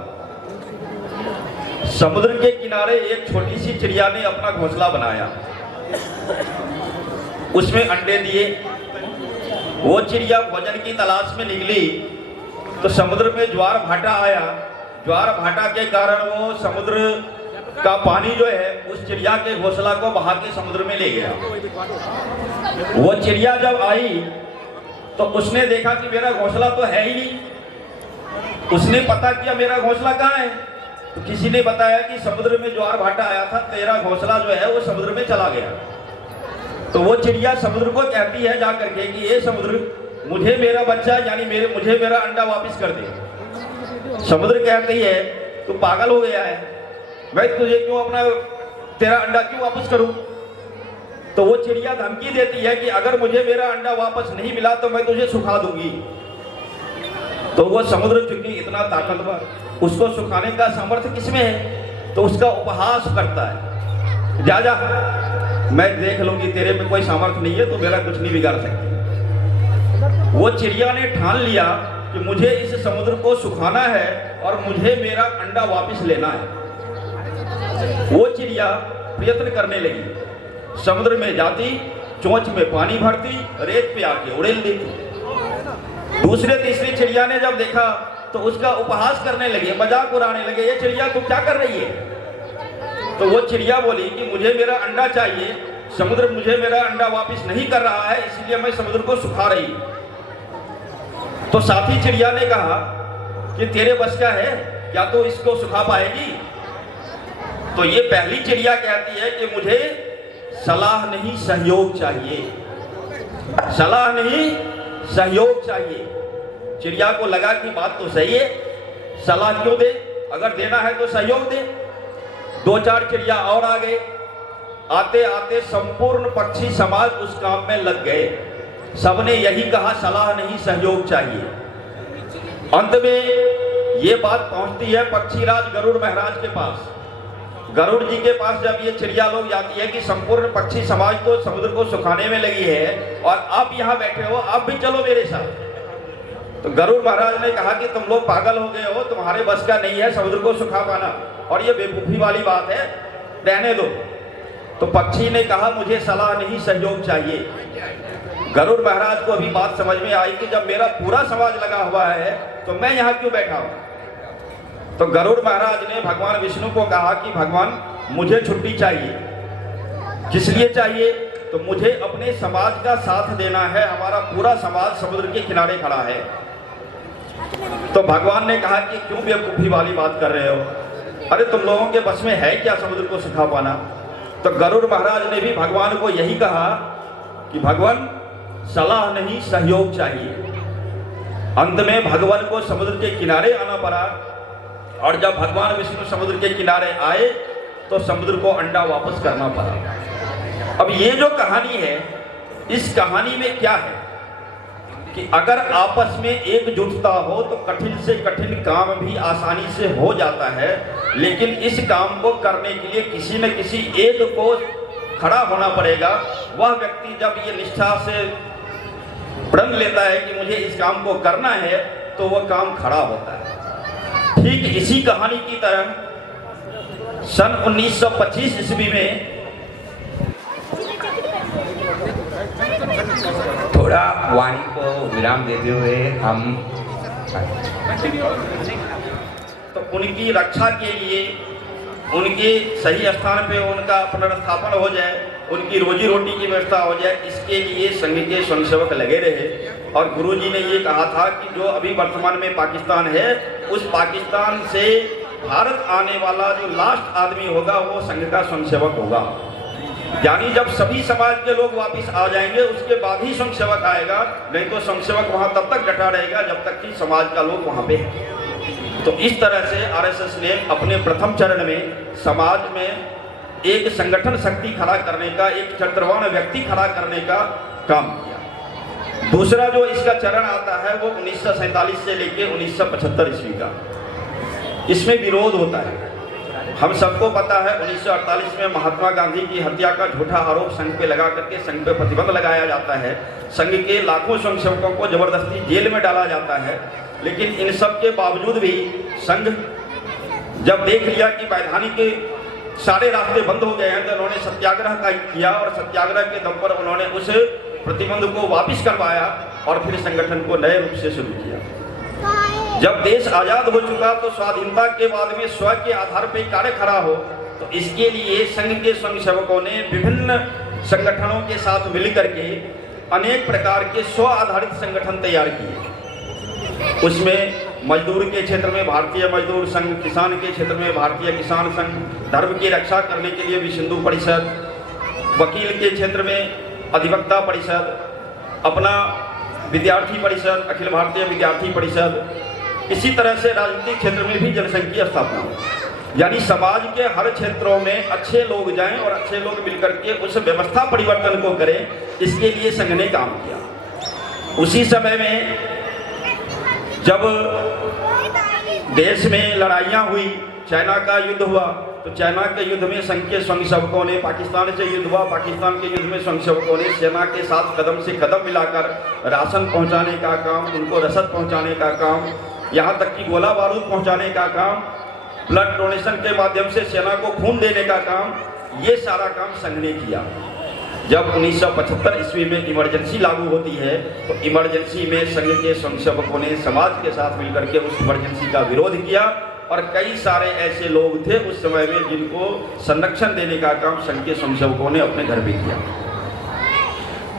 समुद्र के किनारे एक छोटी सी चिड़िया ने अपना घोंसला बनाया, उसमें अंडे दिए। वो चिड़िया भोजन की तलाश में निकली तो समुद्र में ज्वार भाटा आया। ज्वार भाटा के कारण वो समुद्र का पानी जो है उस चिड़िया के घोंसला को बहा के समुद्र में ले गया। वो चिड़िया जब आई तो उसने देखा कि मेरा घोंसला तो है ही नहीं। उसने पता किया मेरा घोंसला कहाँ है, तो किसी ने बताया कि समुद्र में ज्वार भाटा आया था, तेरा घोंसला जो है वो समुद्र में चला गया। तो वो चिड़िया समुद्र को कहती है जा करके कि ये समुद्र, मुझे मेरा बच्चा यानी मुझे मेरा अंडा वापस कर दे। समुद्र कहती है तू पागल हो गया है, मैं तुझे क्यों तेरा अंडा क्यों वापस करूं? तो वो चिड़िया धमकी देती है कि अगर मुझे मेरा अंडा वापस नहीं मिला तो मैं तुझे सुखा दूंगी। तो वो समुद्र चूंकि इतना ताकतवर, उसको सुखाने का सामर्थ्य किसमें है, तो उसका उपहास करता है, जा मैं देख लूंगी, तेरे में कोई सामर्थ्य नहीं है तो मेरा कुछ नहीं बिगाड़ सकती। वो चिड़िया ने ठान लिया कि मुझे इस समुद्र को सुखाना है और मुझे मेरा अंडा वापस लेना है। वो चिड़िया प्रयत्न करने लगी, समुद्र में जाती, चोंच में पानी भरती, रेत पे आके उड़ेल देती। दूसरे तीसरी चिड़िया ने जब देखा तो उसका उपहास करने लगे, मजाक उड़ाने लगे, ये चिड़िया तू क्या कर रही है? तो वो चिड़िया बोली कि मुझे मेरा अंडा चाहिए, समुद्र मुझे मेरा अंडा वापस नहीं कर रहा है, इसलिए मैं समुद्र को सुखा रही हूं। तो साथी चिड़िया ने कहा कि तेरे बस का है क्या, तो इसको सुखा पाएगी? तो ये पहली चिड़िया कहती है कि मुझे सलाह नहीं सहयोग चाहिए, सलाह नहीं सहयोग चाहिए। चिड़िया को लगा कि बात तो सही है, सलाह क्यों दे, अगर देना है तो सहयोग दे। दो चार चिड़िया और आ गए, आते आते संपूर्ण पक्षी समाज उस काम में लग गए। सबने यही कहा सलाह नहीं सहयोग चाहिए। अंत में ये बात पहुंचती है पक्षीराज गरुड़ महाराज के पास। गरुड़ जी के पास जब ये चिड़िया लोग जाती है कि संपूर्ण पक्षी समाज तो समुद्र को सुखाने में लगी है और आप यहाँ बैठे हो, आप भी चलो मेरे साथ। तो गरुड़ महाराज ने कहा कि तुम लोग पागल हो गए हो, तुम्हारे बस का नहीं है समुद्र को सुखा पाना, और ये बेवकूफी वाली बात है, रहने दो। तो पक्षी ने कहा मुझे सलाह नहीं सहयोग चाहिए। गरुड़ महाराज को अभी बात समझ में आई कि जब मेरा पूरा समाज लगा हुआ है तो मैं यहाँ क्यों बैठा हूँ। तो गरुड़ महाराज ने भगवान विष्णु को कहा कि भगवान मुझे छुट्टी चाहिए। किस लिए चाहिए? तो मुझे अपने समाज का साथ देना है, हमारा पूरा समाज समुद्र के किनारे खड़ा है। तो भगवान ने कहा कि क्यों बेवकूफी वाली बात कर रहे हो, अरे तुम लोगों के बस में है क्या समुद्र को सुखा पाना? तो गरुड़ महाराज ने भी भगवान को यही कहा कि भगवान सलाह नहीं सहयोग चाहिए। अंत में भगवान को समुद्र के किनारे आना पड़ा, और जब भगवान विष्णु समुद्र के किनारे आए तो समुद्र को अंडा वापस करना पड़ा। अब ये जो कहानी है, इस कहानी में क्या है? कि अगर आपस में एकजुटता हो तो कठिन से कठिन काम भी आसानी से हो जाता है, लेकिन इस काम को करने के लिए किसी न किसी एक को खड़ा होना पड़ेगा। वह व्यक्ति जब ये निष्ठा से प्रण लेता है कि मुझे इस काम को करना है, तो वह काम खड़ा होता है। ठीक इसी कहानी की तरह सन 1925 ईस्वी में थोड़ा वाणी को विराम देते हुए हम तो उनकी रक्षा के लिए उनके सही स्थान पे उनका पुनर्स्थापन हो जाए, उनकी रोजी रोटी की व्यवस्था हो जाए, इसके लिए संघ के स्वयंसेवक लगे रहे। और गुरुजी ने ये कहा था कि जो अभी वर्तमान में पाकिस्तान है, उस पाकिस्तान से भारत आने वाला जो लास्ट आदमी होगा वो संघ का स्वयंसेवक होगा। यानी जब सभी समाज के लोग वापस आ जाएंगे उसके बाद ही स्वयंसेवक आएगा, नहीं तो स्वयंसेवक वहां तब तक डटा रहेगा जब तक कि समाज का लोग वहां पे है। तो इस तरह से आरएसएस ने अपने प्रथम चरण में समाज में एक संगठन शक्ति खड़ा करने का, एक चरित्रवान व्यक्ति खड़ा करने का काम किया। दूसरा जो इसका चरण आता है वो 1947 से लेकर 1975 ईस्वी का, इसमें विरोध होता है। हम सबको पता है 1948 में महात्मा गांधी की हत्या का झूठा आरोप संघ पे लगा करके संघ पे प्रतिबंध लगाया जाता है। संघ के लाखों स्वयंसेवकों को जबरदस्ती जेल में डाला जाता है। लेकिन इन सब के बावजूद भी संघ जब देख लिया कि वैधानिक के सारे रास्ते बंद हो गए हैं, तो उन्होंने सत्याग्रह का किया और सत्याग्रह के दम पर उन्होंने उस प्रतिबंध को वापस करवाया और फिर संगठन को नए रूप से शुरू किया। जब देश आजाद हो चुका तो स्वाधीनता के बाद में स्व के आधार पर कार्य खड़ा हो, तो इसके लिए संघ के स्वयंसेवकों ने विभिन्न संगठनों के साथ मिलकर के अनेक प्रकार के स्व आधारित संगठन तैयार किए। उसमें मजदूर के क्षेत्र में भारतीय मजदूर संघ, किसान के क्षेत्र में भारतीय किसान संघ, धर्म की रक्षा करने के लिए विश्व हिंदू परिषद, वकील के क्षेत्र में अधिवक्ता परिषद, अपना विद्यार्थी परिषद, अखिल भारतीय विद्यार्थी परिषद। इसी तरह से राजनीतिक क्षेत्र में भी जनसंघ की स्थापना हो, यानी समाज के हर क्षेत्रों में अच्छे लोग जाएं और अच्छे लोग मिलकर के उस व्यवस्था परिवर्तन को करें, इसके लिए संघ ने काम किया। उसी समय में जब देश में लड़ाइयाँ हुई, चाइना का युद्ध हुआ, तो चाइना के युद्ध में संघ के स्वयंसेवकों ने, पाकिस्तान से युद्ध हुआ, पाकिस्तान के युद्ध में स्वयंसेवकों ने सेना के साथ कदम से कदम मिलाकर राशन पहुंचाने का काम, उनको रसद पहुंचाने का काम, यहाँ तक कि गोला बारूद पहुंचाने का काम, ब्लड डोनेशन के माध्यम से सेना को खून देने का काम, ये सारा काम संघ ने किया। जब 1975 ईस्वी में इमरजेंसी लागू होती है, तो इमरजेंसी में संघ के स्वयंसेवकों ने समाज के साथ मिलकर के उस इमरजेंसी का विरोध किया और कई सारे ऐसे लोग थे उस समय में जिनको संरक्षण देने का काम संघ के स्वयंसेवकों ने अपने घर में किया।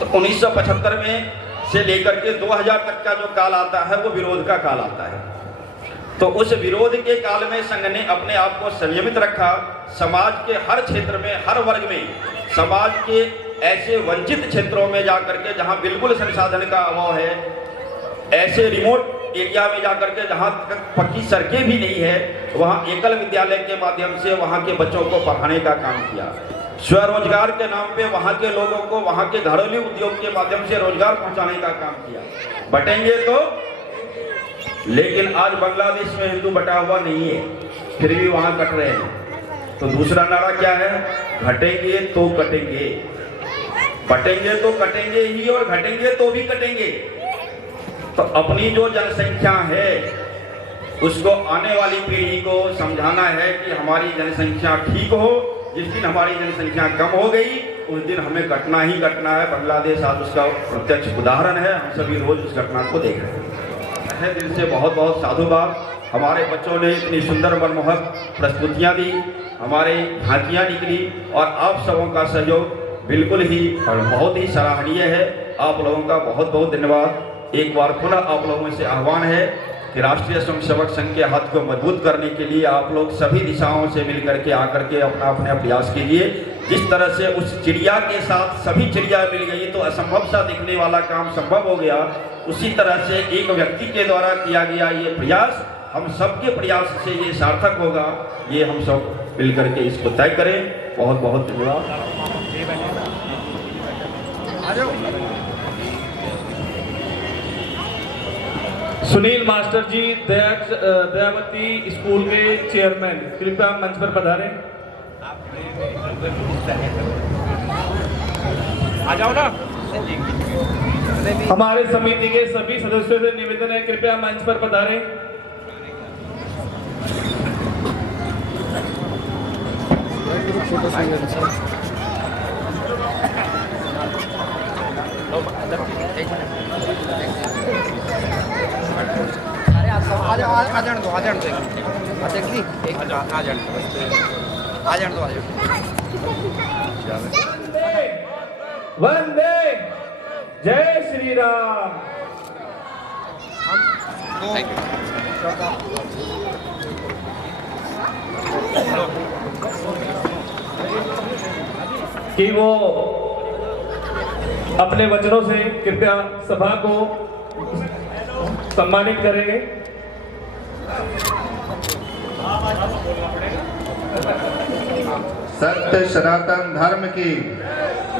तो 1975 में से लेकर के 2000 तक का जो काल आता है वो विरोध का काल आता है। तो उस विरोध के काल में संघ ने अपने आप को संयमित रखा। समाज के हर क्षेत्र में, हर वर्ग में, समाज के ऐसे वंचित क्षेत्रों में जाकर के जहां बिल्कुल संसाधन का अभाव है, ऐसे रिमोट एरिया में जाकर के जहां तक पक्की सड़कें भी नहीं है, वहां एकल विद्यालय के माध्यम से वहां के बच्चों को पढ़ाने का काम किया। स्वरोजगार के नाम पे वहां के लोगों को वहां के घरेलू उद्योग के माध्यम से रोजगार पहुंचाने का काम किया। बटेंगे तो, लेकिन आज बांग्लादेश में हिंदू बटा हुआ नहीं है, फिर भी वहां कट रहे हैं। तो दूसरा नारा क्या है? घटेंगे तो कटेंगे, बटेंगे तो कटेंगे ही और घटेंगे तो भी कटेंगे। तो अपनी जो जनसंख्या है उसको आने वाली पीढ़ी को समझाना है कि हमारी जनसंख्या ठीक हो। जिस दिन हमारी जनसंख्या कम हो गई उस दिन हमें कटना ही कटना है। बांग्लादेश आज उसका प्रत्यक्ष उदाहरण है, हम सभी रोज उस घटना को देख रहे हैं। दिल से बहुत बहुत साधुवाद। हमारे बच्चों ने इतनी सुंदर मनमोहक प्रस्तुतियाँ दी, हमारे झांकियाँ निकली और आप सबों का सहयोग बिल्कुल ही और बहुत ही सराहनीय है। आप लोगों का बहुत बहुत धन्यवाद। एक बार पुनः आप लोगों से आह्वान है कि राष्ट्रीय स्वयंसेवक संघ के हाथ को मजबूत करने के लिए आप लोग सभी दिशाओं से मिलकर के आकर के अपना अपना प्रयास कीजिए। जिस तरह से उस चिड़िया के साथ सभी चिड़िया मिल गई तो असंभव सा दिखने वाला काम संभव हो गया, उसी तरह से एक व्यक्ति के द्वारा किया गया ये प्रयास हम सबके प्रयास से ये सार्थक होगा। ये हम सब मिलकर के इसको तय करें। बहुत बहुत धन्यवाद। सुनील मास्टर जी दयावती स्कूल के चेयरमैन, कृपया मंच पर पधारें। आ जाओ ना। हमारे समिति के सभी सदस्यों से निवेदन है, कृपया मंच पर पधारें। वंदे जय श्री राम। कि वो अपने वचनों से कृपया सभा को सम्मानित करेंगे। सत्य सनातन धर्म की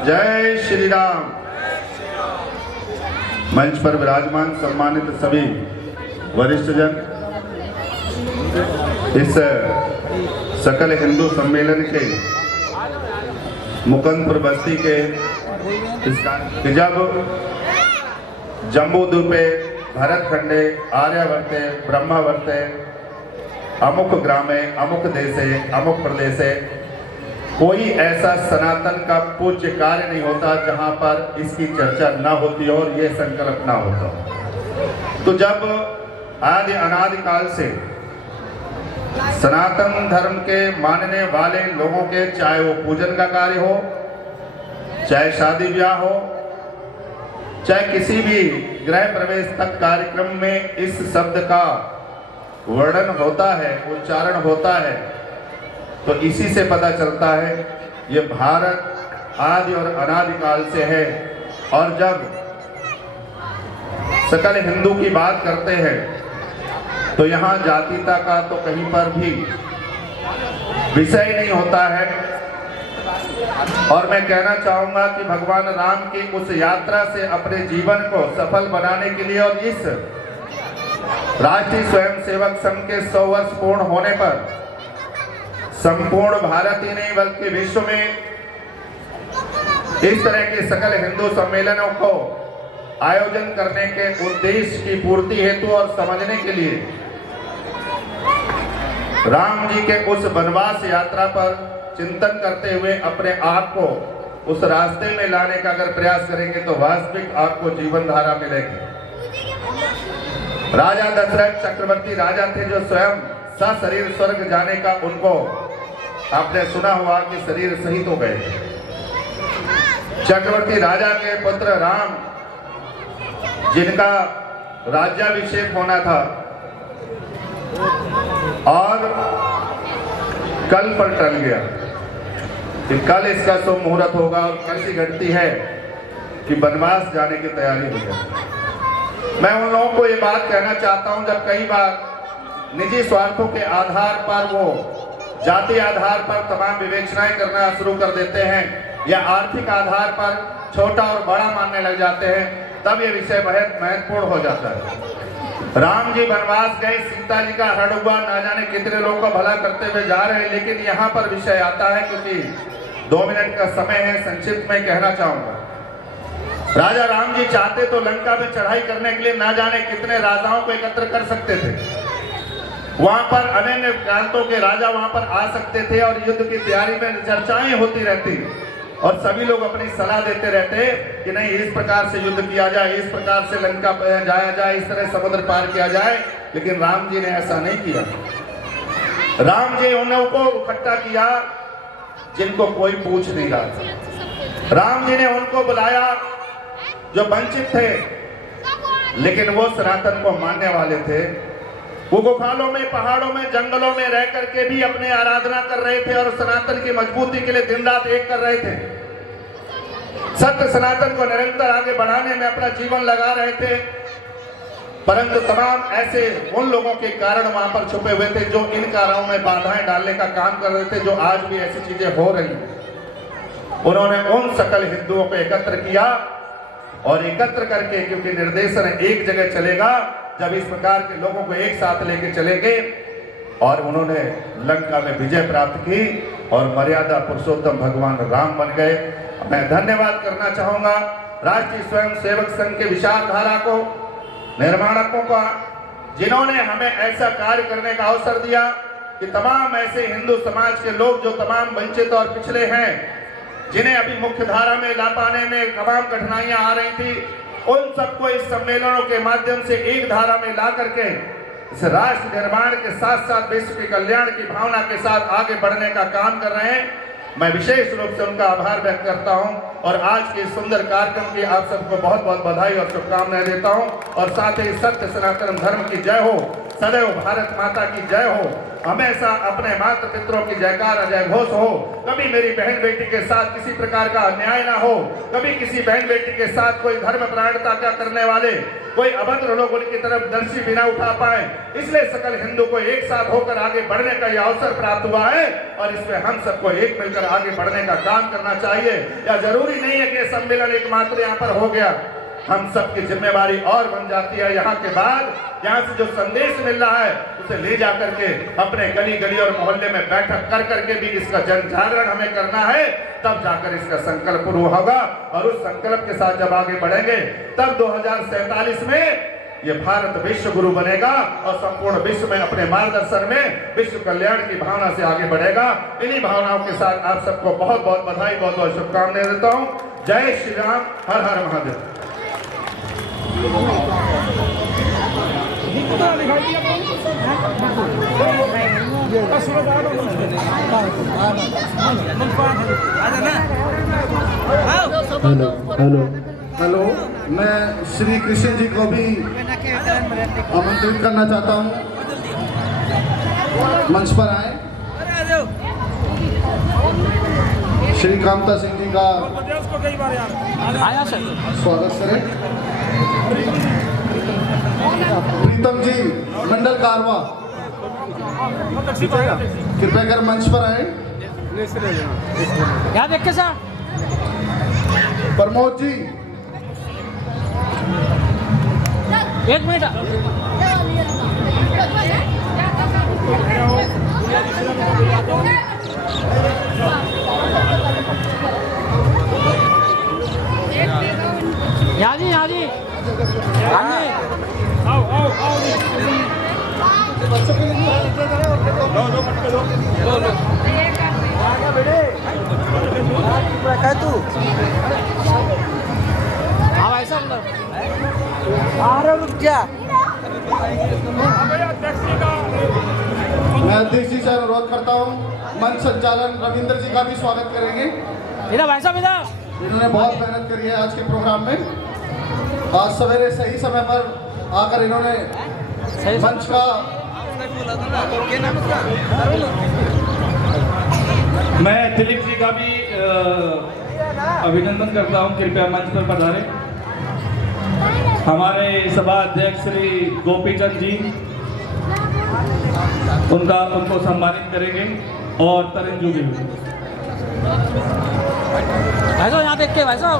जय श्री राम। मंच पर विराजमान सम्मानित सभी वरिष्ठ जन, इस सकल हिंदू सम्मेलन के मुकंदपुर बस्ती के जब जम्बूद्वीपे भरतखंडे आर्यावर्ते ब्रह्मावर्ते अमुक ग्रामे अमुक देशे अमुक प्रदेशे कोई ऐसा सनातन का पूज्य कार्य नहीं होता जहां पर इसकी चर्चा ना होती और ये संकल्प ना होता। तो जब आदि अनादि काल से सनातन धर्म के मानने वाले लोगों के, चाहे वो पूजन का कार्य हो, चाहे शादी ब्याह हो, चाहे किसी भी गृह प्रवेश तक कार्यक्रम में इस शब्द का वर्णन होता है, उच्चारण होता है, तो इसी से पता चलता है ये भारत आदि और अनादि काल से है। और जब सकल हिंदू की बात करते हैं तो यहाँ जातीयता का तो कहीं पर भी विषय नहीं होता है। और मैं कहना चाहूंगा कि भगवान राम की उस यात्रा से अपने जीवन को सफल बनाने के लिए और इस राष्ट्रीय स्वयंसेवक संघ के 100 वर्ष पूर्ण होने पर संपूर्ण भारत ही नहीं बल्कि विश्व में इस तरह के सकल हिंदू सम्मेलनों को आयोजन करने के उद्देश्य की पूर्ति हेतु और समझने के लिए राम जी के उस वनवास यात्रा पर चिंतन करते हुए अपने आप को उस रास्ते में लाने का अगर प्रयास करेंगे तो वास्तविक आपको जीवन धारा मिलेगी। राजा दशरथ चक्रवर्ती राजा थे जो स्वयं सशरीर स्वर्ग जाने का, उनको आपने सुना हुआ कि शरीर शहीद हो गए। चक्रवर्ती राजा के पुत्र राम, जिनका राज्याभिषेक होना था और कल पर टल गया कि कल इसका शुभ मुहूर्त होगा और कैसी घटती है कि वनवास जाने की तैयारी हो जाए। मैं उन लोगों को ये बात कहना चाहता हूं, जब कई बार निजी स्वार्थों के आधार पर वो जाति आधार पर तमाम विवेचनाएं करना शुरू कर देते हैं या आर्थिक आधार पर छोटा और बड़ा मानने लग जाते हैं, तब ये विषय बहुत महत्वपूर्ण हो जाता है। राम जी वनवास गए, सीता जी का हरण हुआ, ना जाने कितने लोगों का भला करते हुए जा रहे हैं, लेकिन यहाँ पर विषय आता है क्योंकि 2 मिनट का समय है, संक्षिप्त में कहना चाहूंगा। राजा राम जी चाहते तो लंका में चढ़ाई करने के लिए ना जाने कितने राजाओं को एकत्र कर सकते थे। वहां पर अनेक प्रांतों के राजा वहां पर आ सकते थे और युद्ध की तैयारी में चर्चाएं होती रहती और सभी लोग अपनी सलाह देते रहते कि नहीं इस प्रकार से युद्ध किया जाए, इस प्रकार से लंका पर जाया जाए, इस तरह समुद्र पार किया जाए। लेकिन राम जी ने ऐसा नहीं किया। राम जी उन लोगों को इकट्ठा किया जिनको कोई पूछ नहीं रहा था। राम जी ने उनको बुलाया जो वंचित थे लेकिन वो सनातन को मानने वाले थे। वो गुफाओं में, पहाड़ों में, जंगलों में रह करके भी अपने आराधना कर रहे थे और सनातन की मजबूती के लिए दिन रात एक कर रहे थे। सत्य सनातन को निरंतर आगे बढ़ाने में अपना जीवन लगा रहे थे। परंतु तमाम ऐसे उन लोगों के कारण वहां पर छुपे हुए थे जो इन कार्यों में बाधाएं डालने का काम कर रहे थे, जो आज भी ऐसी चीजें हो रही हैं। उन्होंने उन सकल हिंदुओं को एकत्र किया और एकत्र करके, क्योंकि निर्देशन एक जगह चलेगा जब इस प्रकार के लोगों को एक साथ लेके चलेंगे। और उन्होंने लंका में विजय प्राप्त की और मर्यादा पुरुषोत्तम भगवान राम बन गए। मैं धन्यवाद करना चाहूंगा राष्ट्रीय स्वयं सेवक संघ के विचारधारा को, निर्माणकों का, जिन्होंने हमें ऐसा कार्य करने का अवसर दिया कि तमाम ऐसे हिंदू समाज के लोग जो तमाम वंचित और पिछड़े हैं, जिन्हें अभी मुख्य धारा में ला पाने में तमाम कठिनाइयां आ रही थी, उन सबको इस सम्मेलनों के माध्यम से एक धारा में ला करके इस राष्ट्र निर्माण के साथ साथ विश्व के कल्याण की भावना के साथ आगे बढ़ने का काम कर रहे हैं। मैं विशेष रूप से उनका आभार व्यक्त करता हूं और आज के सुंदर कार्यक्रम की आप सबको बहुत बहुत बधाई और शुभकामनाएं देता हूं। और साथ ही सत्य सनातन धर्म की जय हो, सदैव भारत माता की जय हो, हमेशा अपने माता पितरों की जयकार अजय घोष हो। कभी मेरी बहन बेटी के साथ किसी प्रकार का अन्याय ना हो, कभी किसी बहन बेटी के साथ कोई धर्म परायणता का करने वाले कोई अभद्र लोग उनकी तरफ दर्शी बिना उठा पाए। इसलिए सकल हिंदू को एक साथ होकर आगे बढ़ने का यह अवसर प्राप्त हुआ है और इसमें हम सबको एक मिलकर आगे बढ़ने का काम करना चाहिए। या जरूरी नहीं है कि सम्मेलन एकमात्र यहाँ पर हो गया, हम सबकी जिम्मेवारी और बन जाती है। यहाँ के बाद यहाँ से जो संदेश मिल रहा है उसे ले जाकर के अपने गली गली और मोहल्ले में बैठक कर करके भी इसका जन जागरण हमें करना है, तब जाकर इसका संकल्प पूरा होगा। और उस संकल्प के साथ जब आगे बढ़ेंगे तब 2047 में ये भारत विश्व गुरु बनेगा और संपूर्ण विश्व में अपने मार्गदर्शन में विश्व कल्याण की भावना से आगे बढ़ेगा। इन्हीं भावनाओं के साथ आप सबको बहुत बहुत बधाई, बहुत बहुत शुभकामनाएं देता हूँ। जय श्री राम, हर हर महादेव। हेलो हेलो हेलो, मैं श्री कृष्ण जी को भी आमंत्रित करना चाहता हूँ, मंच पर आए। श्री कामता सिंह जी का स्वागत करें। प्रीतम जी मंडल कारवा कृपया कर मंच पर आए। क्या देख के सर प्रमोद जी, एक मिनट। यहाँ जी आओ आओ आओ बच्चों के लिए तू हाँ भाई साहब रुक जा। मैं अध्यक्ष जी से अनुरोध करता हूँ मंच संचालन रविंद्र जी का भी स्वागत करेंगे। इधर भाई साहब इधर, इन्होंने बहुत मेहनत करी है आज के प्रोग्राम में। आज सवेरे सही समय पर आकर इन्होंने मंच का मैं दिलीप जी का भी अभिनंदन करता हूं, कृपया मंच पर पधारें। हमारे सभा अध्यक्ष श्री गोपीचंद जी, उनको सम्मानित करेंगे और तरंजू भी। भाई साहब यहाँ देख के भाई साहब,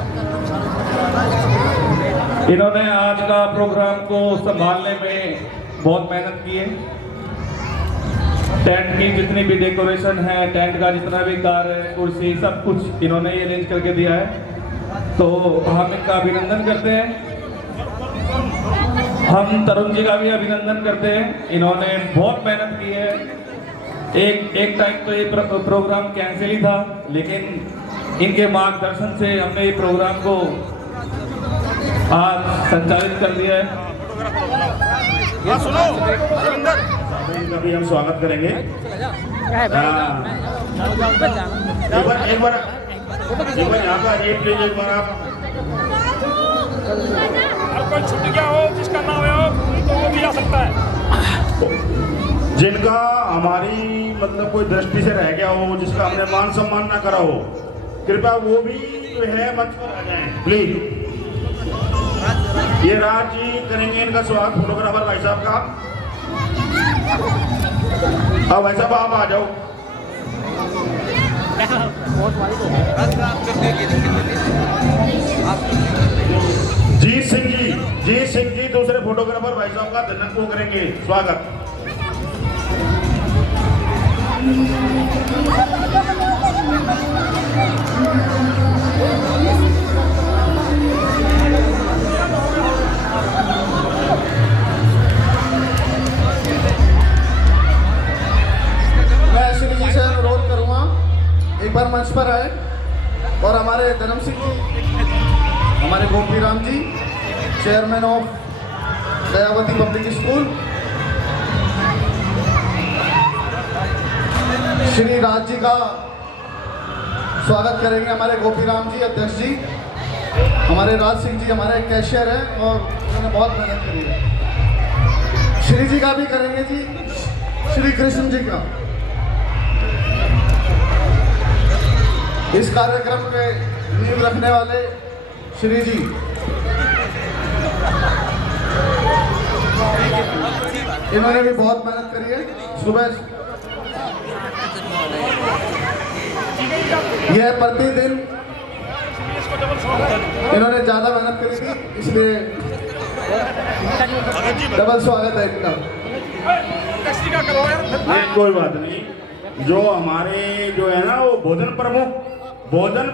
इन्होंने आज का प्रोग्राम को संभालने में बहुत मेहनत की है। टेंट की जितनी भी डेकोरेशन है, टेंट का जितना भी कार्य है, कुर्सी, सब कुछ इन्होंने ही अरेंज करके दिया है, तो हम इनका अभिनंदन करते हैं। हम तरुण जी का भी अभिनंदन करते हैं, इन्होंने बहुत मेहनत की है। एक टाइम तो ये प्रोग्राम कैंसिल ही था, लेकिन इनके मार्गदर्शन से हमने ये प्रोग्राम को आज संचालित कर दिया है। अभी हम स्वागत करेंगे। एक बार यहाँ का रेट प्लीज, एक बार आप कोई छुट्टी क्या हो जिसका नाम है तो वो भी आ सकता है। जिनका हमारी मतलब कोई दृष्टि से रह गया हो, जिसका हमने मान सम्मान ना करा हो, कृपया वो भी जो है मंच पर आ जाएं प्लीज। ये राज जी करेंगे इनका स्वागत, फोटोग्राफर भाई साहब का। अब भाई साहब आप आ जाओ। जी जी सिंह जी दूसरे फोटोग्राफर भाई साहब का धन्यवाद को करेंगे स्वागत। मैं श्री जी से अनुरोध करूंगा एक बार मंच पर आए और हमारे धर्म सिंह जी, हमारे Gopi Ram ji, chairman of Dayawati public school, Shri Raj ji का स्वागत करेंगे। हमारे गोपी राम जी अध्यक्ष जी, हमारे राज सिंह जी हमारे कैशियर हैं और उन्होंने बहुत मेहनत करी है। श्री जी का भी करेंगे जी, श्री कृष्ण जी का। इस कार्यक्रम पे नींव रखने वाले श्री जी, इन्होंने भी बहुत मेहनत करी है। सुबह यह प्रतिदिन इन्होंने ज्यादा मेहनत करी थी, इसलिए डबल स्वागत है इनका। नहीं कोई बात नहीं। जो हमारे जो है ना वो भोजन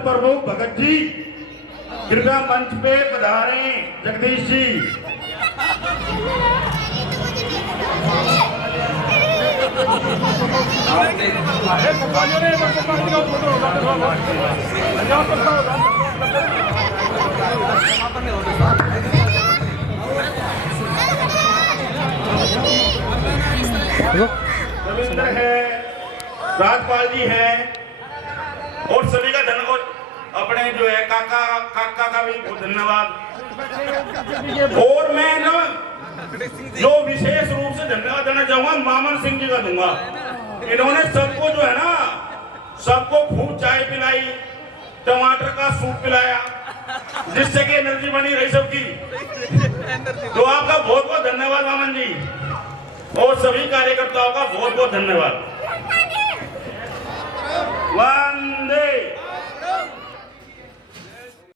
प्रमुख भगत जी कृपया मंच पे पधारे। जगदीश जी रविंद्र है, राजपाल जी हैं और सभी का धन्यवाद। अपने जो है काका का भी बहुत धन्यवाद। और मैं ना जो विशेष रूप से धन्यवाद देना चाहूंगा मामन सिंह जी का दूंगा। इन्होंने सबको जो है ना सबको खूब चाय पिलाई, टमाटर का सूप पिलाया, जिससे कि एनर्जी बनी रही सबकी। तो आपका बहुत बहुत धन्यवाद मामन जी और सभी कार्यकर्ताओं का बहुत बहुत धन्यवाद।